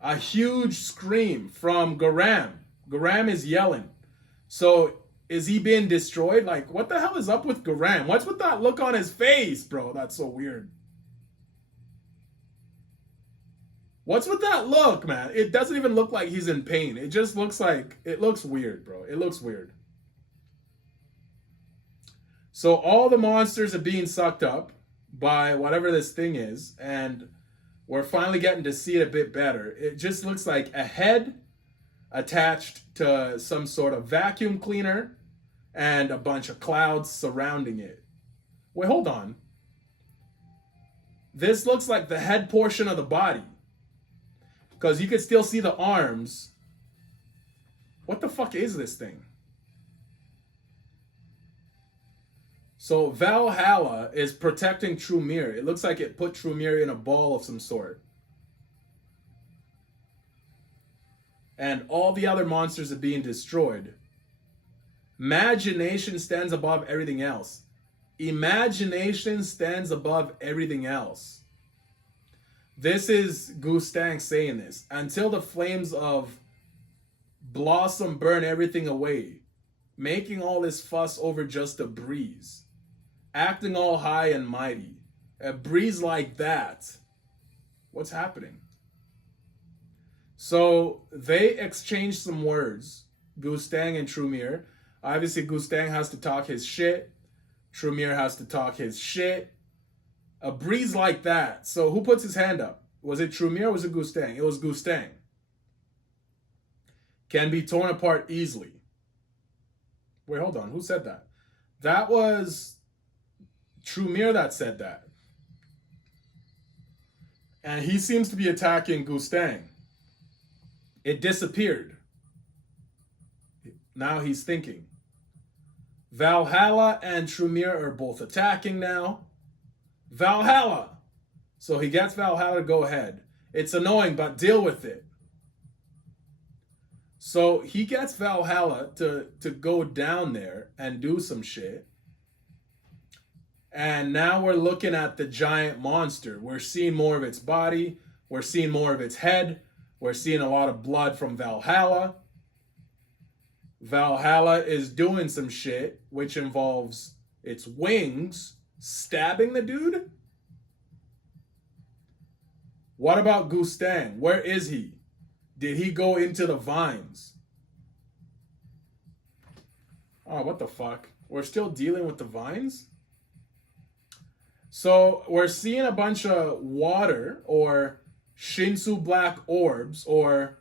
A huge scream from Garam. Garam is yelling. So, is he being destroyed? Like, what the hell is up with Garam? What's with that look on his face, bro? That's so weird. What's with that look, man? It doesn't even look like he's in pain. It just looks like, it looks weird, bro. It looks weird. So all the monsters are being sucked up by whatever this thing is, and we're finally getting to see it a bit better. It just looks like a head attached to some sort of vacuum cleaner and a bunch of clouds surrounding it. Wait, hold on. This looks like the head portion of the body, because you could still see the arms. What the fuck is this thing? So Valhalla is protecting Trumir. It looks like it put Trumir in a ball of some sort. And all the other monsters are being destroyed. Imagination stands above everything else. Imagination stands above everything else. This is Gustang saying this. Until the flames of blossom burn everything away. Making all this fuss over just a breeze. Acting all high and mighty. A breeze like that. What's happening? So they exchange some words. Gustang and Trumir. Obviously, Gustang has to talk his shit. Trumir has to talk his shit. A breeze like that. So who puts his hand up? Was it Trumir or was it Gustang? It was Gustang. Can be torn apart easily. Wait, hold on. Who said that? That was Trumir that said that. And he seems to be attacking Gustang. It disappeared. Now he's thinking. Valhalla and Trumir are both attacking now. Valhalla! So he gets Valhalla to go ahead. It's annoying, but deal with it. So he gets Valhalla to go down there and do some shit. And now we're looking at the giant monster. We're seeing more of its body. We're seeing more of its head. We're seeing a lot of blood from Valhalla. Valhalla is doing some shit which involves its wings stabbing the dude. What about Gustang? Where is he? Did he go into the vines? Oh, what the fuck? We're still dealing with the vines? So we're seeing a bunch of water or Shinsu black orbs or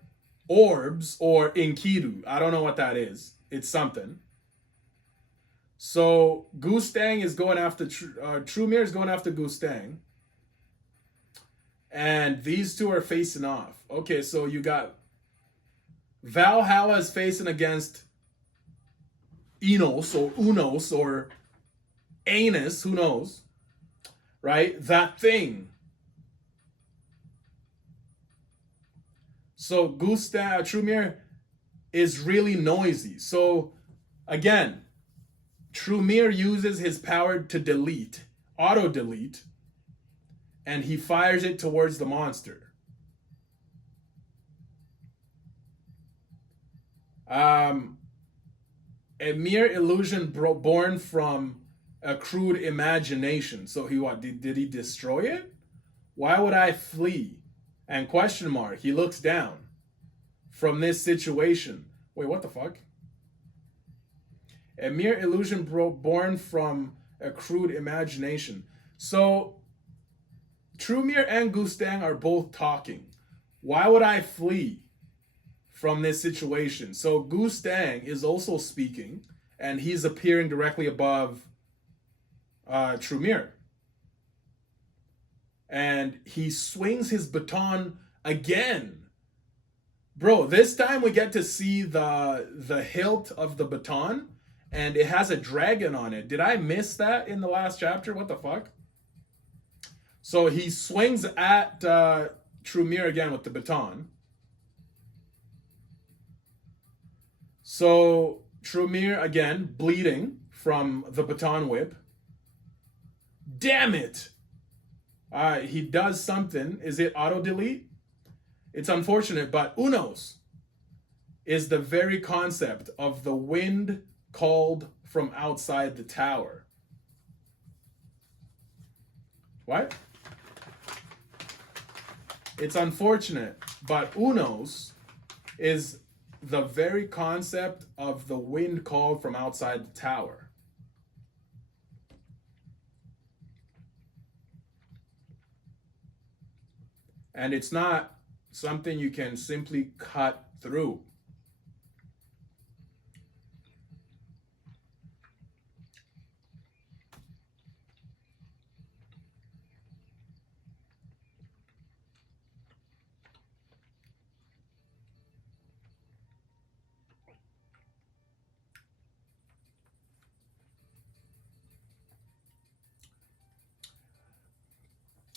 Inkiru. I don't know what that is. It's something. So Gustang is going after Trumir is going after Gustang. And these two are facing off. Okay, so you got Valhalla is facing against Unos or Anus, who knows? Right? That thing. So Trumir is really noisy. So again, Trumir uses his power to delete, auto delete, and he fires it towards the monster. A mere illusion born from a crude imagination. So he what? Did he destroy it? Why would I flee? And question mark. He looks down from this situation. Wait, what the fuck? A mere illusion born from a crude imagination. So Trumir and Gustang are both talking. Why would I flee from this situation? So Gustang is also speaking, and he's appearing directly above Trumir. And he swings his baton again. Bro, this time we get to see the hilt of the baton, and it has a dragon on it. Did I miss that in the last chapter? What the fuck? So he swings at Trumir again with the baton. So Trumir again bleeding from the baton whip. Damn it! He does something. Is it auto delete? It's unfortunate, but Unos is the very concept of the wind called from outside the tower. What? It's unfortunate, but Unos is the very concept of the wind called from outside the tower. And it's not something you can simply cut through.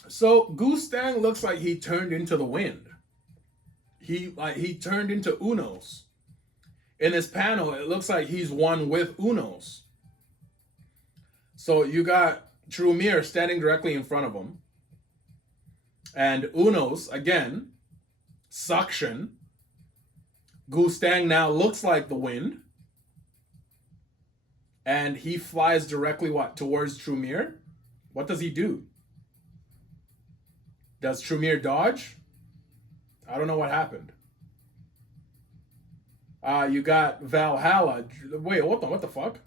So Gustang looks like he turned into the wind. He turned into Unos. In his panel, it looks like he's one with Unos. So you got Trumir standing directly in front of him. And Unos, again, suction. Gustang now looks like the wind. And he flies directly towards Trumir. What does he do? Does Trumir dodge? I don't know what happened. You got Valhalla. Wait, what the fuck?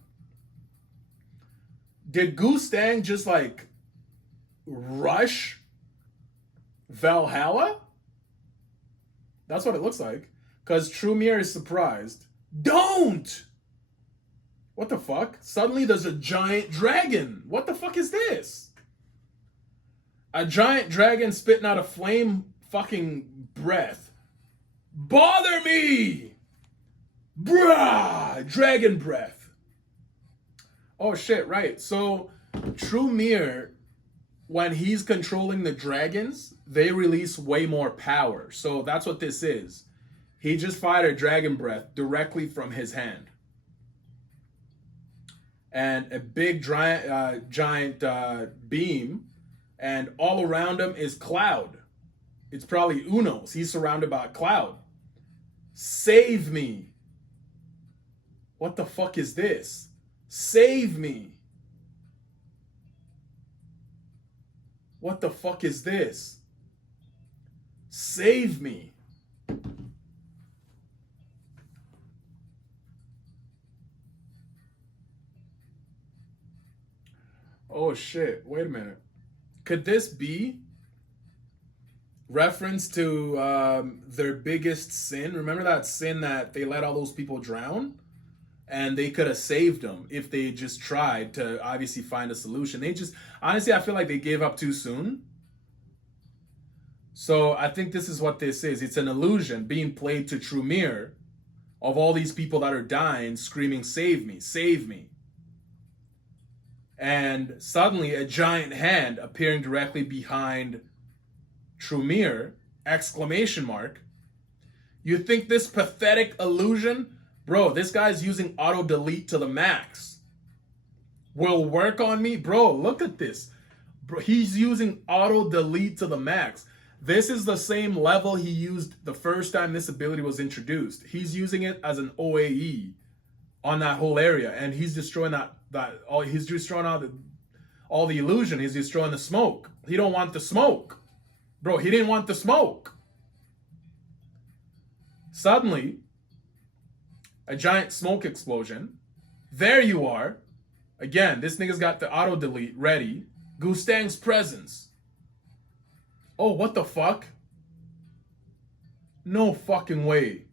Did Gustang just rush Valhalla? That's what it looks like. Because Trumir is surprised. Don't! What the fuck? Suddenly there's a giant dragon. What the fuck is this? A giant dragon spitting out a flame fucking breath. Bother me! Brah! Dragon breath. Oh shit, right. So Trumir, when he's controlling the dragons, they release way more power. So that's what this is. He just fired a dragon breath directly from his hand. And a big giant beam, and all around him is cloud. It's probably Uno's. He's surrounded by a cloud. Save me. What the fuck is this? Save me. What the fuck is this? Save me. Oh shit, wait a minute. Could this be reference to their biggest sin? Remember that sin that they let all those people drown? And they could have saved them if they just tried to obviously find a solution. They just, honestly, I feel like they gave up too soon. So I think this is what this is. It's an illusion being played to Trumir of all these people that are dying, screaming, save me, save me. And suddenly a giant hand appearing directly behind Trumir, exclamation mark. You think this pathetic illusion, bro, this guy's using auto delete to the max, will work on me? Bro, look at this. Bro, he's using auto delete to the max. This is the same level he used the first time this ability was introduced. He's using it as an OAE on that whole area, and he's destroying he's destroying all the illusion. He's destroying the smoke. He don't want the smoke. Bro, he didn't want the smoke. Suddenly, a giant smoke explosion. There you are. Again, this nigga's got the auto delete ready. Gustang's presence. Oh, what the fuck? No fucking way.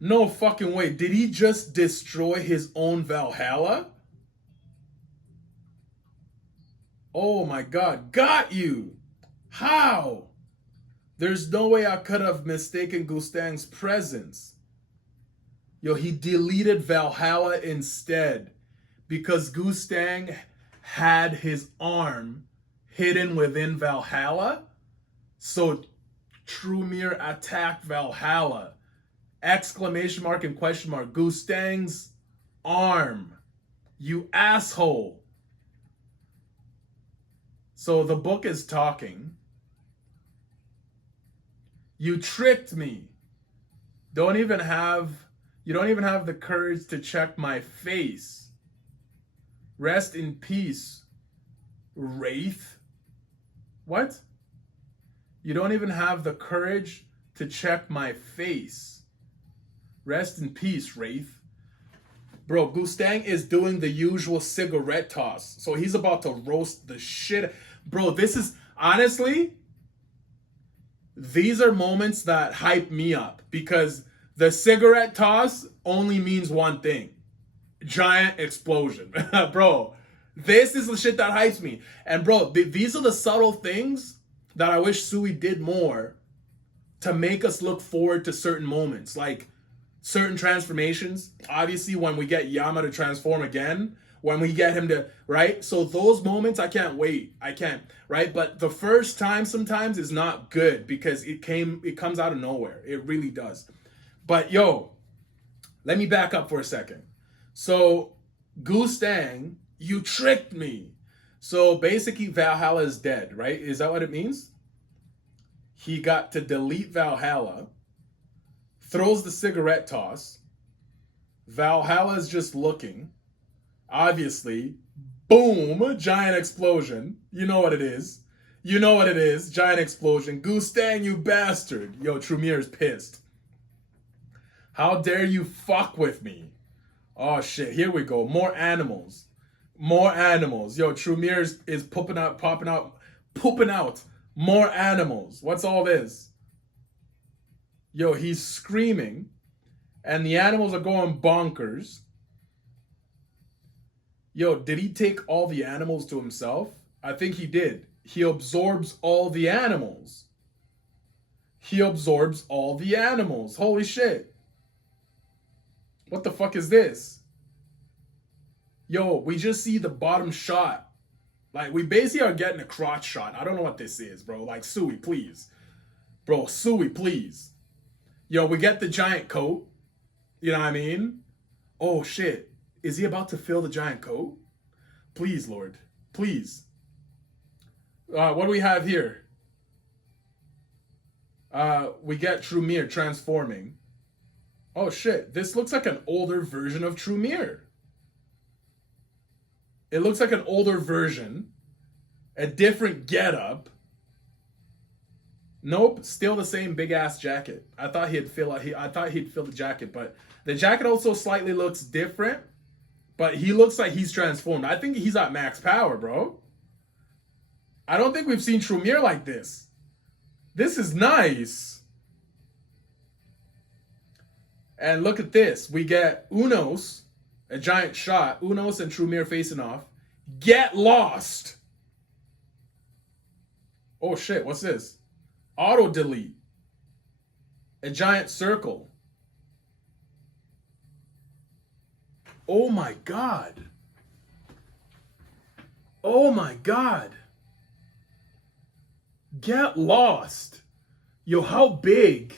No fucking way. Did he just destroy his own Valhalla? Oh my god. Got you. How? There's no way I could have mistaken Gustang's presence. Yo, he deleted Valhalla instead because Gustang had his arm hidden within Valhalla. So Trumir attacked Valhalla. Exclamation mark and question mark. Gustang's arm. You asshole. So the book is talking. You tricked me. You don't even have the courage to check my face. Rest in peace, Wraith. What? You don't even have the courage to check my face. Rest in peace, Wraith. Bro, Gustang is doing the usual cigarette toss. So he's about to roast the shit. Bro, this is, honestly, these are moments that hype me up because the cigarette toss only means one thing. Giant explosion. Bro, this is the shit that hypes me. And bro, these are the subtle things that I wish Sui did more to make us look forward to certain moments. Like certain transformations. Obviously, when we get Yama to transform again, when we get him to, right? So those moments, I can't wait. I can't, right? But the first time sometimes is not good because it comes out of nowhere. It really does. But yo, let me back up for a second. So Gustang, you tricked me. So basically Valhalla is dead, right? Is that what it means? He got to delete Valhalla, throws the cigarette toss. Valhalla is just looking. Obviously, boom, giant explosion. You know what it is. You know what it is. Giant explosion. Gustang, you bastard. Yo, Trumir's pissed. How dare you fuck with me? Oh shit, here we go. More animals. More animals. Yo, Trumir is pooping out. More animals. What's all this? Yo, he's screaming. And the animals are going bonkers. Yo, did he take all the animals to himself? I think he did. He absorbs all the animals. He absorbs all the animals. Holy shit. What the fuck is this? Yo, we just see the bottom shot. Like, we basically are getting a crotch shot. I don't know what this is, bro. Like, Sui, please. Bro, Sui, please. Yo, we get the giant coat. You know what I mean? Oh, shit. Is he about to fill the giant coat? Please, Lord. Please. What do we have here? We get Trumir transforming. Oh shit, this looks like an older version of Trumir. It looks like an older version, a different getup. Nope, still the same big ass jacket. I thought he'd fill the jacket, but the jacket also slightly looks different. But he looks like he's transformed. I think he's at max power, bro. I don't think we've seen Trumir like this. This is nice. And look at this. We get Unos, a giant shot. Unos and Trumir facing off. Get lost. Oh shit, what's this? Auto delete. A giant circle. Oh my god. Oh my god. Get lost. Yo, how big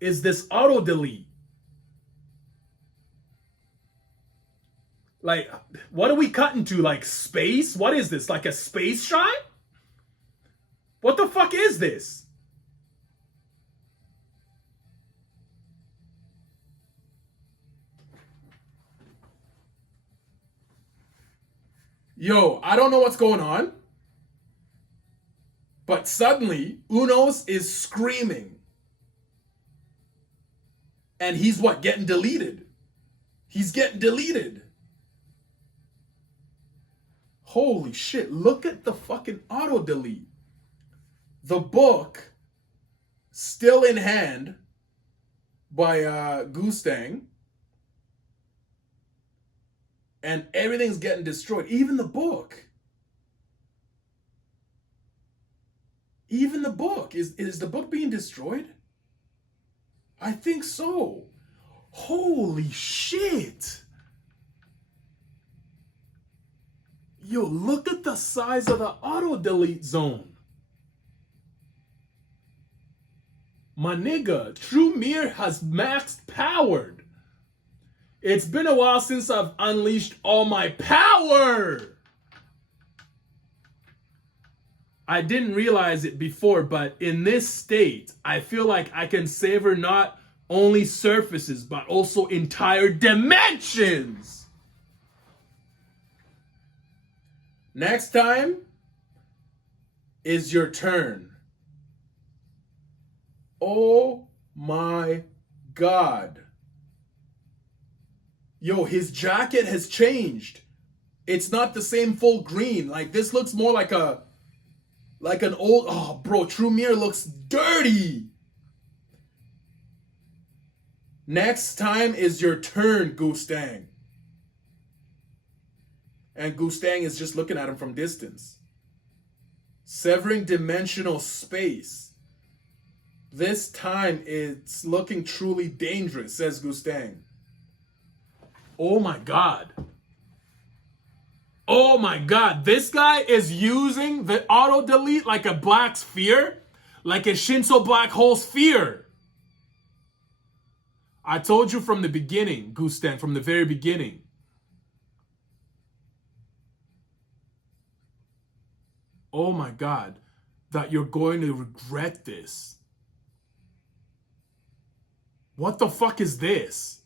is this auto delete? Like, what are we cutting to? Like space? What is this? Like a space shot? What the fuck is this? Yo, I don't know what's going on. But suddenly, Unos is screaming. And he's what? Getting deleted. He's getting deleted. Holy shit, look at the fucking auto delete. The book, still in hand by Gustang. And everything's getting destroyed. Even the book. Even the book. Is the book being destroyed? I think so. Holy shit. Yo, look at the size of the auto delete zone. My nigga, Trumir has maxed powered. It's been a while since I've unleashed all my power. I didn't realize it before, but in this state, I feel like I can savor not only surfaces, but also entire dimensions. Next time is your turn. Oh my god. Yo, his jacket has changed. It's not the same full green. Like, this looks more like an old... Oh, bro, Trumir looks dirty. Next time is your turn, Gustang. And Gustang is just looking at him from distance. Severing dimensional space. This time it's looking truly dangerous, says Gustang. Oh my god. Oh my god. This guy is using the auto delete like a black sphere. Like a Shinso black hole sphere. I told you from the beginning, Gustang, from the very beginning. Oh my god. That you're going to regret this. What the fuck is this?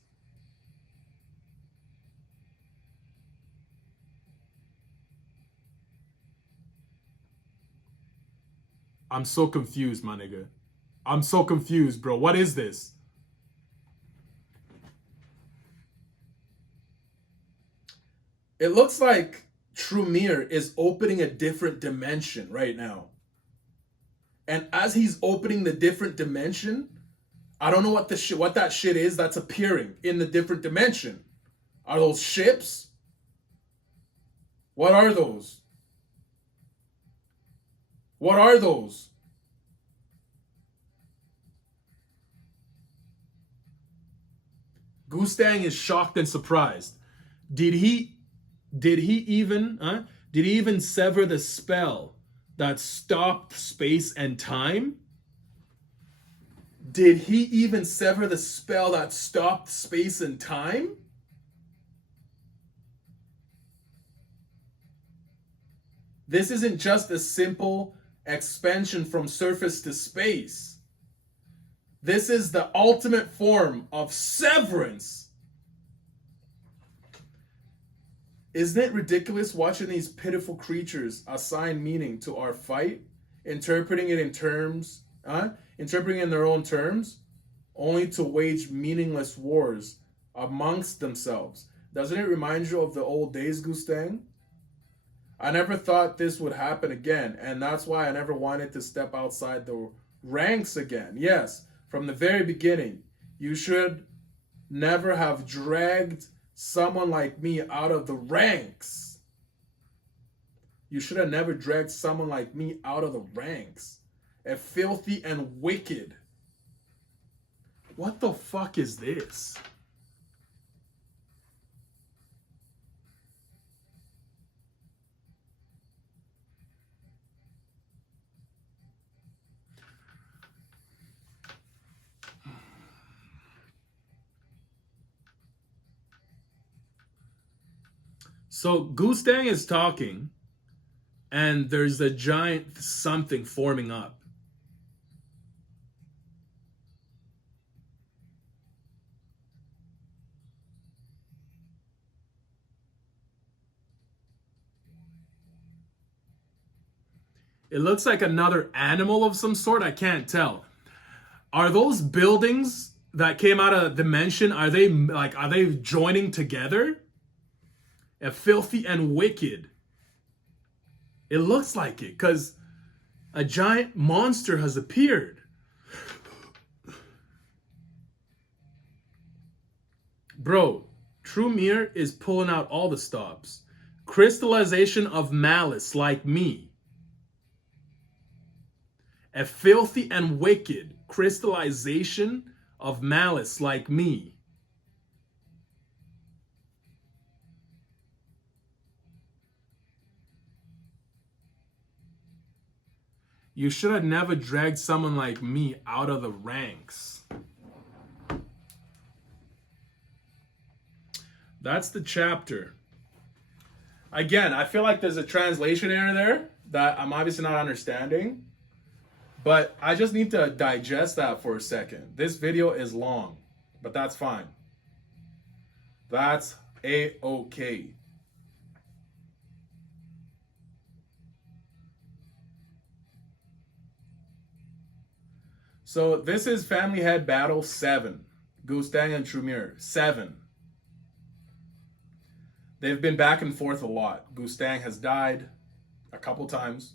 I'm so confused, my nigga. I'm so confused, bro. What is this? It looks like Trumir is opening a different dimension right now. And as he's opening the different dimension, I don't know what that shit is that's appearing in the different dimension. Are those ships? What are those? What are those? Gustang is shocked and surprised. Did he even sever the spell that stopped space and time? Did he even sever the spell that stopped space and time? This isn't just a simple expansion from surface to space. This is the ultimate form of severance. Isn't it ridiculous watching these pitiful creatures assign meaning to our fight, interpreting it in terms, interpreting it in their own terms, only to wage meaningless wars amongst themselves? Doesn't it remind you of the old days, Gustang? I never thought this would happen again, and that's why I never wanted to step outside the ranks again. Yes, from the very beginning, you should never have dragged someone like me out of the ranks. You should have never dragged someone like me out of the ranks. A filthy and wicked. What the fuck is this? So Gustang is talking, and there's a giant something forming up. It looks like another animal of some sort. I can't tell. Are those buildings that came out of dimension? Are they joining together? A filthy and wicked. It looks like it because a giant monster has appeared. Bro, Trumir is pulling out all the stops. Crystallization of malice like me. A filthy and wicked crystallization of malice like me. You should have never dragged someone like me out of the ranks. That's the chapter. Again, I feel like there's a translation error there that I'm obviously not understanding. But I just need to digest that for a second. This video is long, but that's fine. That's A-okay. So this is Family Head Battle 7. Gustang and Trumir, 7. They've been back and forth a lot. Gustang has died a couple times.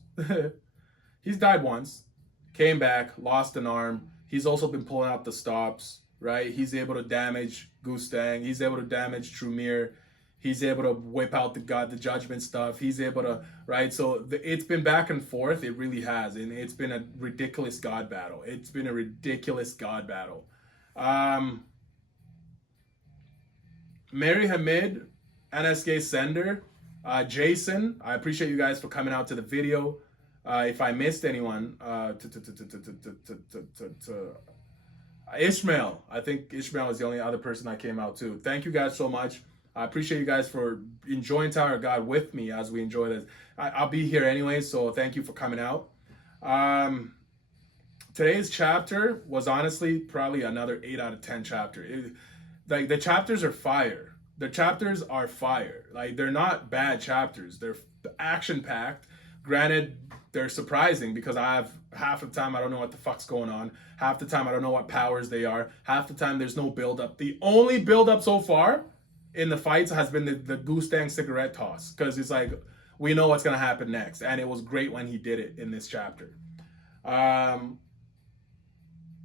He's died once. Came back, lost an arm. He's also been pulling out the stops, right? He's able to damage Gustang. He's able to damage Trumir. He's able to whip out the judgment stuff. He's able to, right? So it's been back and forth. It really has. And it's been a ridiculous god battle. It's been a ridiculous god battle. Mary Hamid, NSK Sender, Jason, I appreciate you guys for coming out to the video. If I missed anyone, Ishmael. I think Ishmael is the only other person I came out to. Thank you guys so much. I appreciate you guys for enjoying Tower of God with me as we enjoy this. I'll be here anyway, so thank you for coming out. Today's chapter was honestly probably another 8 out of 10 chapter. Like the chapters are fire. The chapters are fire. Like they're not bad chapters. They're action packed. Granted, they're surprising because I have half the time I don't know what the fuck's going on. Half the time I don't know what powers they are. Half the time there's no build up. The only build up so far in the fights has been the Gustang cigarette toss because it's like we know what's gonna happen next, and it was great when he did it in this chapter.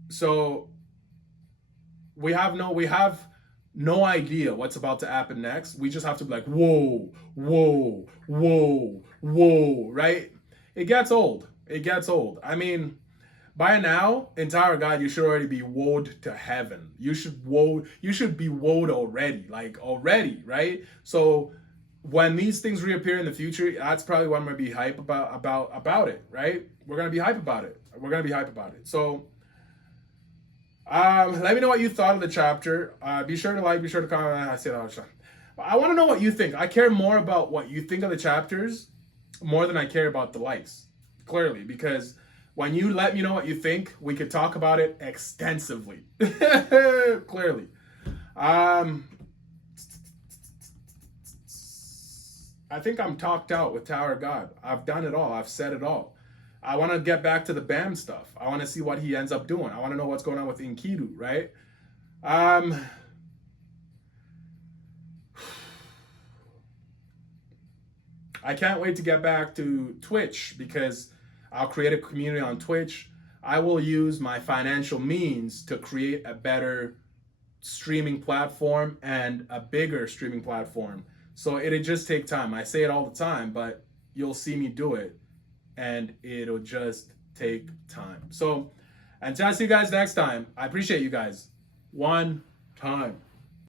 So we have no idea what's about to happen next. We just have to be like, whoa, whoa, whoa, whoa, right? It gets old. It gets old. I mean, by now, in Tower of God, you should already be woed to heaven. You should be woed already, right? So when these things reappear in the future, that's probably when we're gonna be hype about it, right? We're gonna be hype about it. So let me know what you thought of the chapter. Be sure to like, be sure to comment. I say that all the time. I want to know what you think. I care more about what you think of the chapters more than I care about the likes. Clearly, because When you let me know what you think, we could talk about it extensively. Clearly. I think I'm talked out with Tower of God. I've done it all. I've said it all. I want to get back to the Bam stuff. I want to see what he ends up doing. I want to know what's going on with Enkidu, right? I can't wait to get back to Twitch because I'll create a community on Twitch. I will use my financial means to create a better streaming platform and a bigger streaming platform. So it'll just take time. I say it all the time, but you'll see me do it and it'll just take time. So until I see you guys next time, I appreciate you guys. One time.